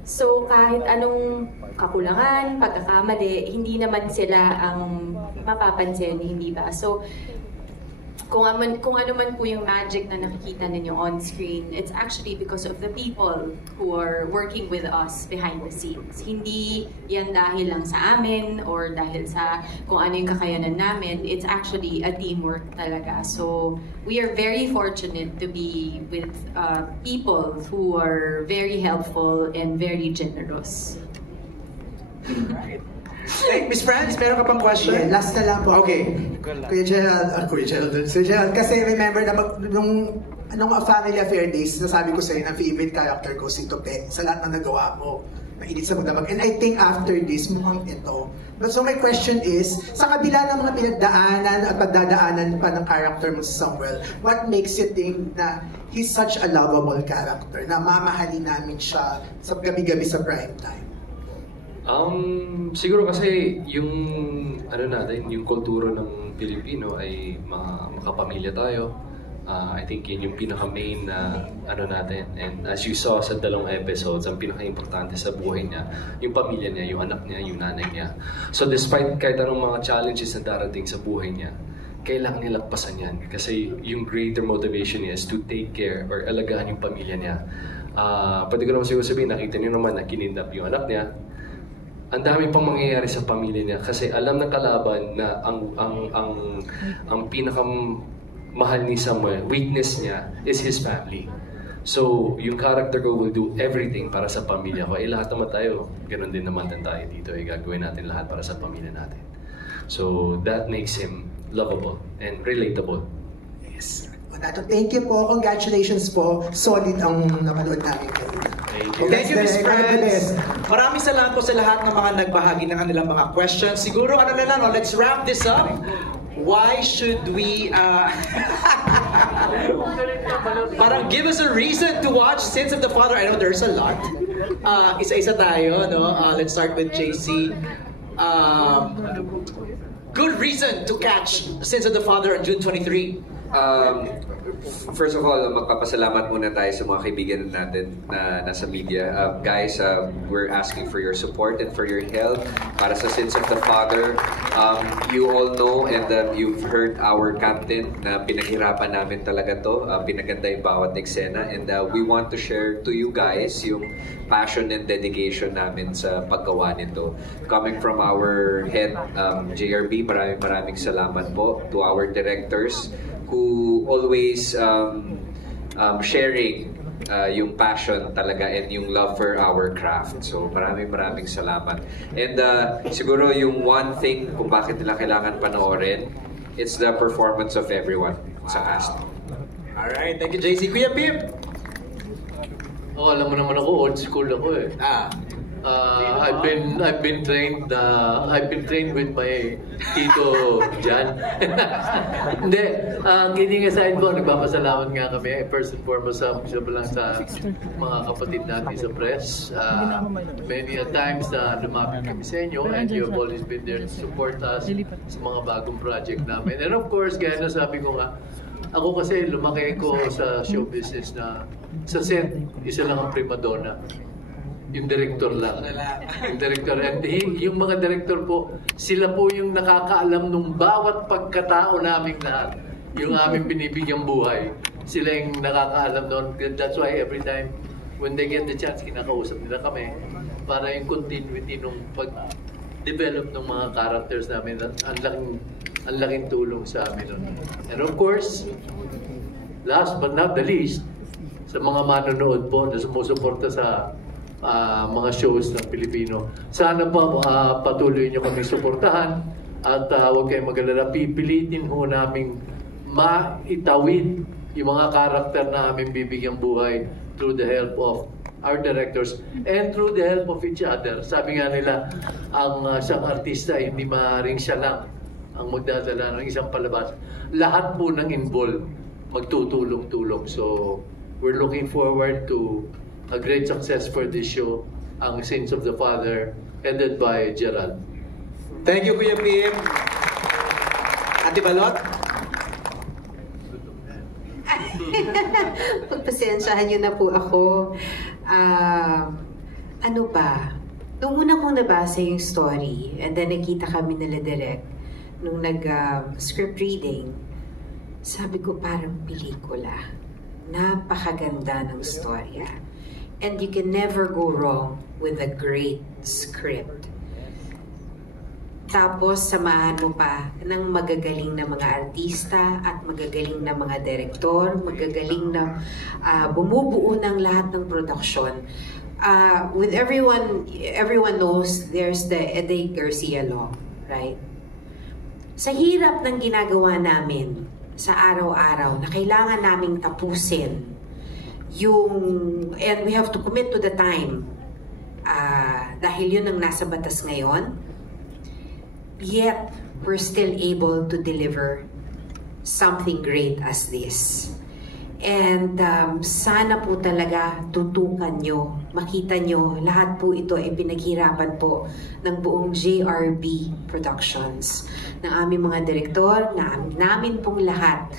So, kahit anong kakulangan, pagkakamali, hindi naman sila ang mapapansin, hindi ba? So, kung ano man po yung magic na nakikita ninyo on screen, it's actually because of the people who are working with us behind the scenes. Hindi yan dahil lang sa amin or dahil sa kung ano yung kakayanan namin. It's actually a teamwork talaga. So we are very fortunate to be with people who are very helpful and very generous. Hey, Miss Franz, meron ka pang question? Yeah, last na lang po. Okay. Kuya Gerald, kasi remember na nung Family Affair Days, nasabi ko sa'yo na favorite character ko si Tope sa lahat na nagawa mo. Mainit sa magdamag. And I think after this, mukhang ito. But so my question is, sa kabila ng mga pinagdaanan at pagdadaanan pa ng character mo sa Samuel, what makes you think na he's such a lovable character, na mamahalin namin siya sa gabi-gabi sa prime time? Siguro kasi yung natin, yung kultura ng Pilipino ay makapamilya tayo. I think yun yung pinaka-main na natin. And as you saw sa 2 episodes, ang pinaka-importante sa buhay niya, yung pamilya niya, yung anak niya, yung nanay niya. So despite kahit anong mga challenges na darating sa buhay niya, kailangan niya lagpasan yan. Kasi yung greater motivation niya is to take care or alagaan yung pamilya niya. Pwede ko naman siguro sabihin, nakita niyo naman na kinidnap yung anak niya. Ang dami pang mangyayari sa pamilya niya kasi alam ng kalaban na ang pinakamahal ni Samuel, weakness niya is his family. So, yung character ko will do everything para sa pamilya ko. Lahat naman tayo, ganun din naman tayo dito. Gagawin natin lahat para sa pamilya natin. So, that makes him lovable and relatable. Yes. Thank you po. Congratulations po. Solid ang napanood namin kayo. Thank you, Miss Franz. Maraming salamat po sa lahat ng mga nagbahagi ng kanilang mga questions. Siguro, let's wrap this up. Why should we, parang give us a reason to watch Sins of the Father. I know there's a lot. Isa-isa tayo, no? Let's start with JC. Good reason to catch Sins of the Father on June 23. First of all, magpapasalamat muna tayo sa mga kaibigan natin na nasa media. Guys, we're asking for your support and for your help para sa Sins of the Father. You all know and you've heard our captain na pinaghirapan namin talaga to. Pinaganda yung bawat eksena. And we want to share to you guys yung passion and dedication namin sa paggawa nito. Coming from our head, JRB, maraming salamat po to our directors who always sharing yung passion talaga and yung love for our craft. So maraming salamat. And siguro yung one thing kung bakit nila kailangan panoorin, it's the performance of everyone sa cast. Alright, thank you JC. Kuya Pip! Alam mo naman ako, old school ako eh. I've been trained with my Tito Jan. Hindi, kidding aside po, nagpapasalamat nga kami first and foremost sa mga kapatid natin sa press. Many a times na lumapit kami sa inyo and you have always been there to support us sa mga bagong project namin. And of course, gaya na sabi ko nga, ako kasi lumaki ko sa show business na sa set, isa lang ang prima donna. Yung director lang. Yung director. And yung mga director po, sila po yung nakakaalam nung bawat pagkatao namin lahat. Yung aming binibigyang buhay. Sila yung nakakaalam noon. That's why every time when they get the chance, kinakausap nila kami para yung continuity nung pag-develop ng mga characters namin. Ang laking tulong sa amin nun. And of course, last but not the least, sa mga manonood po na sumusuporta sa mga shows ng Pilipino. Sana pa patuloy nyo kami suportahan at huwag kayong mag-alala. Pipilitin ho namin maitawid yung mga karakter na aming bibigyang buhay through the help of our directors, and through the help of each other. Sabi nga nila, ang isang artista, hindi maaaring siya lang ang magdadala ng isang palabas. Lahat po ng involved, magtutulong-tulong. So, we're looking forward to a great success for this show, ang Sins of the Father, headed by Gerald. Thank you, Kuya Pim. Ate Balot? Pagpasensyahan niyo na po ako. Ano ba? Nung una kong nabasa yung story, and then nakita kami nila direct, nung nag-script reading, sabi ko parang pelikula. Napakaganda ng storya. And you can never go wrong with a great script. Tapos, samahan mo pa ng magagaling na mga artista at magagaling na mga direktor, magagaling na bumubuo ng lahat ng production. With everyone knows there's the Eddie Garcia law, right? Sa hirap ng ginagawa namin sa araw-araw na kailangan naming tapusin and we have to commit to the time dahil yun ang nasa batas ngayon. Yet, we're still able to deliver something great as this. And sana po talaga tutukan nyo, makita nyo, lahat po ito ay pinaghirapan po ng buong JRB Productions, ng aming mga direktor, namin pong lahat.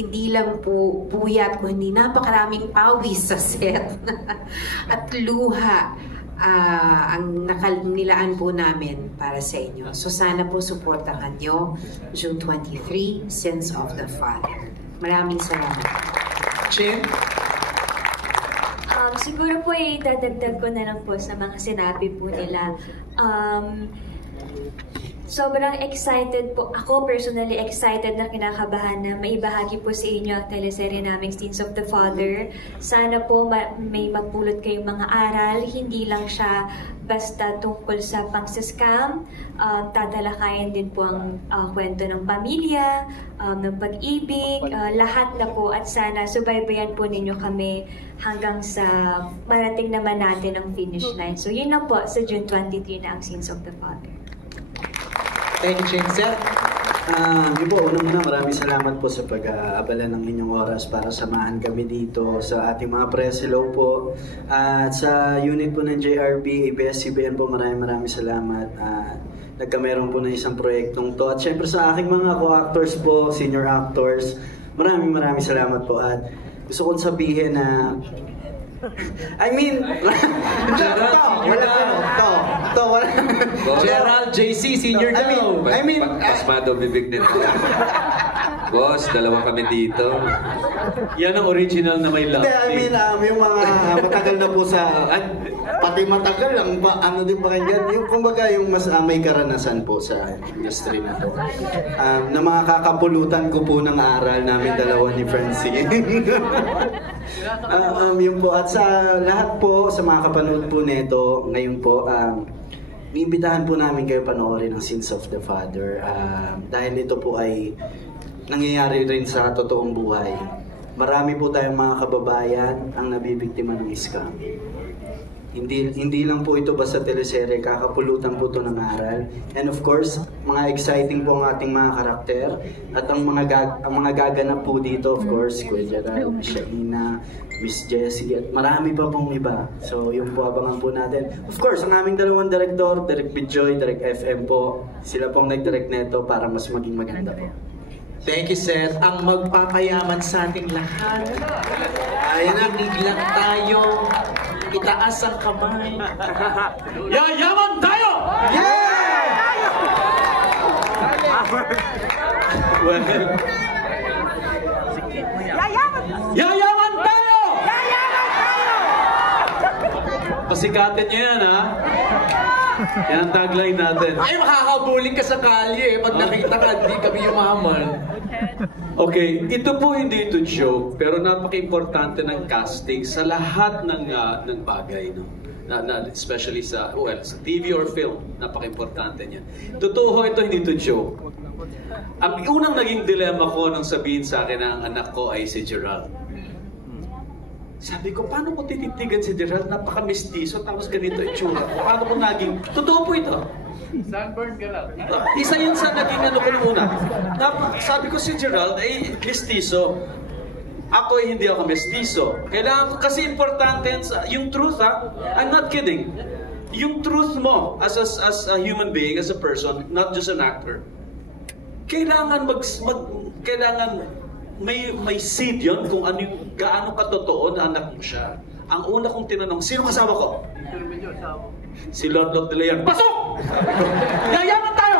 Hindi lang po puyat, kundi napakaraming pawis sa set at luha. Ang nakanilaan po namin para sa inyo. So sana po supportahan nyo June 23, Sins of the Father. Maraming salamat. Chin? Siguro po idadagdag ko na lang po sa mga sinabi po nila. Sobrang excited po. Ako personally excited na kinakabahan na maibahagi po sa inyo ang teleserye naming Sins of the Father. Sana po may magpulot kayong mga aral. Hindi lang siya basta tungkol sa pang-scam. Tatalakayin din po ang kwento ng pamilya, ng pag-ibig, lahat na po. At sana subaybayan po ninyo kami hanggang sa marating naman natin ang finish line. So yun na po sa June 23 na ang Sins of the Father. Thank you, Sir. Yun po, unang-una maraming salamat po sa pag-aabala ng inyong oras para samahan kami dito sa ating mga press. Hello po. At sa unit po ng JRB, ABS-CBN po, maraming salamat. Nagkameron po ng isang proyektong to. At syempre sa aking mga co-actors po, senior actors, maraming salamat po. At gusto kong sabihin na Gerald, JC, senior daw. Pasmado bibig din. Boss, dalawa kami dito. Yan ang original na may love. Yung mga matagal na po sa... Pati matagal lang, ano din pakinggan. Yung kumbaga, yung mas may karanasan po sa industry na to. Na mga kakapulutan ko po ng aral namin dalawa ni Francine. Yun po. At sa lahat po, sa mga kapanood po nito, ngayon po, iimbitahan po namin kayo panoorin ang Sins of the Father. Dahil ito po ay nangyayari rin sa totoong buhay. Marami po tayong mga kababayan ang nabibiktima ng scam. Hindi lang po ito basta teleserye, kakapulutan po ito ng aral. And of course, mga exciting po ang ating mga karakter at ang mga gaganap po dito, of course, Kuya Gerald, Miss Shaina, Miss Jessie, at marami pa pong iba. So, yun po, abangan po natin. Of course, ang aming dalawang direktor, Direk Bijoy, Direk FM po, sila pong nag-direct neto para mas maging maganda po. Thank you, Seth. Ang magpapayaman sa ating lahat. Ayan, lang tayo. Itaas ang kamay. Yayaman tayo! Yeah! Well, Yayaman tayo! Pasikatin niyo yan, ha? Yan ang tagline natin. Ay, makakabuling ka sa kalye pag nakita ka, hindi kami yumaman. Okay, ito po hindi ito joke, pero napaka-importante ng casting sa lahat ng bagay, no? Especially sa TV or film, napaka-importante niyan. Totoo ito, hindi ito joke. Ang unang naging dilemma ko nang sabihin sa akin na ang anak ko ay si Gerald. Sabi ko, paano mo tititigan si Gerald? Napaka-mestizo, tapos ganito itsura ko. Paano ko naging, totoo po ito. Sunburn ka lang. Isa yun sa naging ano ko nung una. Sabi ko si Gerald ay mestizo. Ako ay hindi ako mestizo. Kailangan ko kasi importante yung truth ha. I'm not kidding. Yung truth mo as a human being, as a person, not just an actor. Kailangan kailangan may seed yun kung ano yung gaano katotoo na anak mo siya. Ang una kong tinanong, sino kasama ko? Si Lord de Leon. Pasok! Yayaman tayo!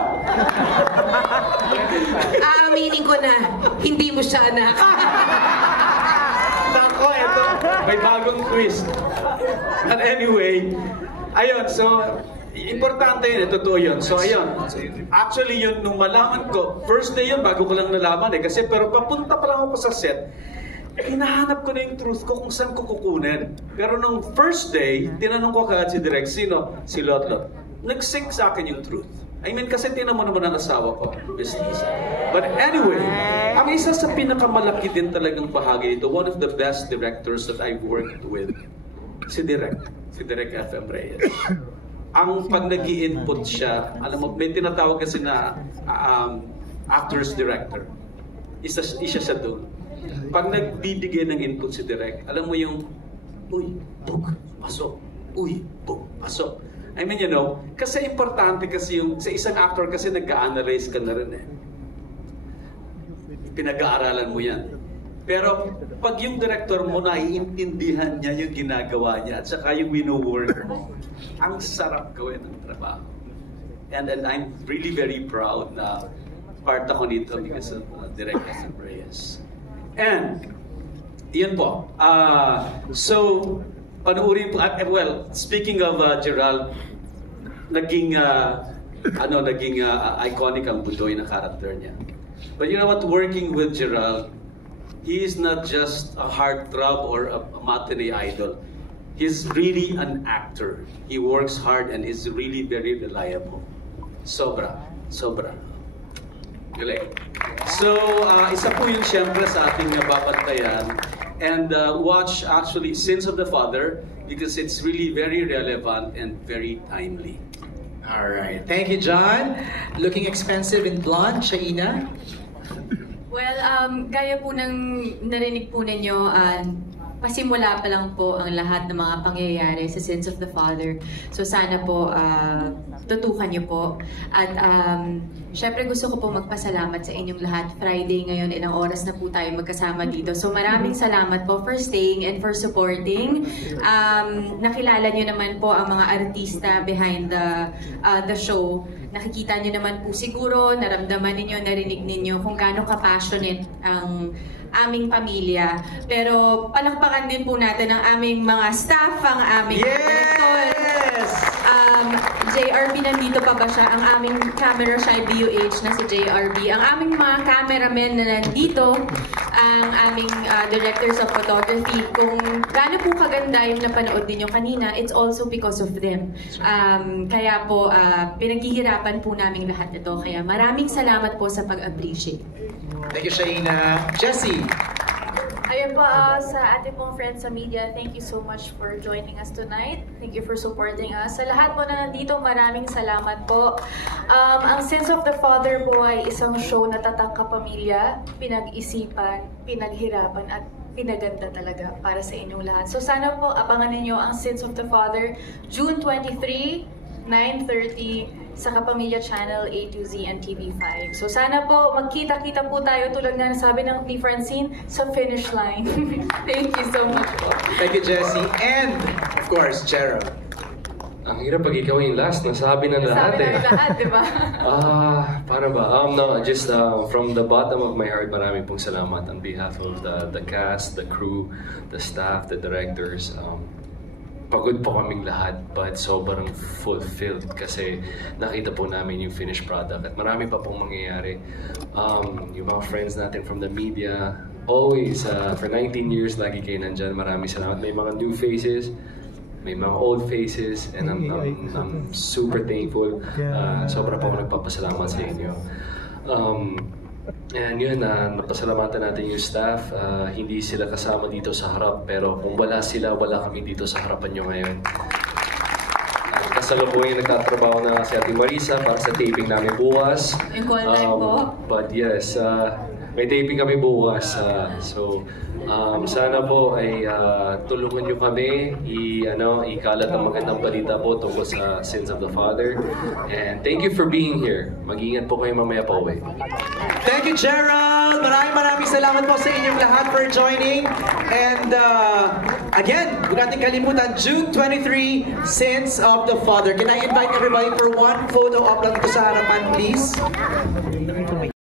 Aaminin ko na, hindi mo siya anak. Nako, ito. May bagong twist. And anyway, ayun, so, importante yun, totoo yun. So, ayun. Actually, yun, nung malaman ko, first day yun, bago ko lang nalaman eh. Kasi, pero papunta pa lang ako sa set, hinahanap ko na yung truth ko kung saan ko kukunin. Pero nung first day, tinanong ko agad si Direk, sino? Si Lotlot. Nag-sync sa akin yung truth. I mean, kasi tinan mo naman ang asawa ko, Miss Lisa. But anyway, ang isa sa pinakamalaki din talagang bahagi dito, one of the best directors that I've worked with, si Direk FM Reyes. Ang pag nag-i-input siya, alam mo, may tinatawag kasi na actor's director. Isa siya doon. Pag nagbibigay ng input si Direk, alam mo yung, uy, bug, pasok. Uy, bug, pasok. I mean, you know, kasi importante kasi yung, sa isang actor kasi nag-a-analyze ka na rin eh. Pinag-aaralan mo yan. Pero pag yung director mo, naiintindihan niya yung ginagawa niya at saka yung wino-work mo, ang sarap gawin ng trabaho. And I'm really very proud na part ako nito because of Direk FM Reyes. And, yun po. So, panuurin po, well, speaking of Gerald, naging iconic ang Budoy na character niya. But you know what, working with Gerald, he is not just a heartthrob or a matinee idol. He's really an actor. He works hard and is really very reliable. Sobra. Galing. So, isa po yun siyempre sa ating babantayan. And watch actually Sins of the Father because it's really very relevant and very timely. Alright. Thank you, John. Looking expensive in blonde, Shaina? Well, gaya po ng narinig po ninyo, pasimula pa lang po ang lahat ng mga pangyayari sa Sins of the Father. So sana po tutukan niyo po. At syempre gusto ko po magpasalamat sa inyong lahat. Friday ngayon, ilang oras na po tayo magkasama dito. So maraming salamat po for staying and for supporting. Nakilala niyo naman po ang mga artista behind the show. Nakikita niyo naman po siguro, naramdaman ninyo, narinig ninyo kung gaano ka-passionate ang aming pamilya. Pero palakpakan din po natin ang aming mga staff, ang aming director. JRB, nandito pa ba siya? Ang aming camera shy BUH na si JRB. Ang aming mga cameramen na nandito. Ang aming directors of photography. Kung gaano po kaganda yung napanood ninyo kanina, it's also because of them. Kaya po, pinaghihirapan po namin lahat ito. Kaya maraming salamat po sa pag-appreciate. Thank you, Shaina. Jessie! Ayun po, sa ating pong friends sa media, thank you so much for joining us tonight. Thank you for supporting us. Sa lahat po na nandito, maraming salamat po. Ang Sins of the Father po ay isang show na tatak kapamilya, pinag-isipan, pinaghirapan, at pinaganda talaga para sa inyong lahat. So sana po, abangan ninyo ang Sins of the Father, June 23, 9:30, sa Kapamilya Channel A to Z and TV5. So sana po, magkita-kita po tayo tulad na sabi ng ni Francine sa finish line. Thank you so much po. Thank you, Jessie. And, of course, Gerald. Ang hirap pag ikaw yung last, nasabi na lahat eh. Nasabi na lahat, di ba? Para ba? No, just from the bottom of my heart, marami pong salamat on behalf of the cast, the crew, the staff, the directors. Pagod po kaming lahat, but sobrang fulfilled kasi nakita po namin yung finished product at marami pa pong mangyayari. Yung mga friends natin from the media, always, for 19 years, lagi kayo nandyan. Maraming salamat. May mga new faces, may mga old faces, and I'm super thankful. Sobra po ako nagpapasalamat sa inyo. And yun, napasalamatan natin yung staff. Hindi sila kasama dito sa harap, pero kung wala sila, wala kami dito sa harapan nyo ngayon. Kasalukuyan nagtatrabaho na si Ate Marisa para sa taping namin bukas. Yung call time po? But yes, may taping kami bukas. Sana po ay tulungan nyo kami ikalat ang magandang balita po tungkol sa Sins of the Father. And thank you for being here. Mag-ingat po kayo mamaya pa uwi. Thank you, Gerald! Maraming salamat po sa inyong lahat for joining. And again, huwag natin kalimutan, June 23, Sins of the Father. Can I invite everybody for one photo up lang dito sa harapan, please?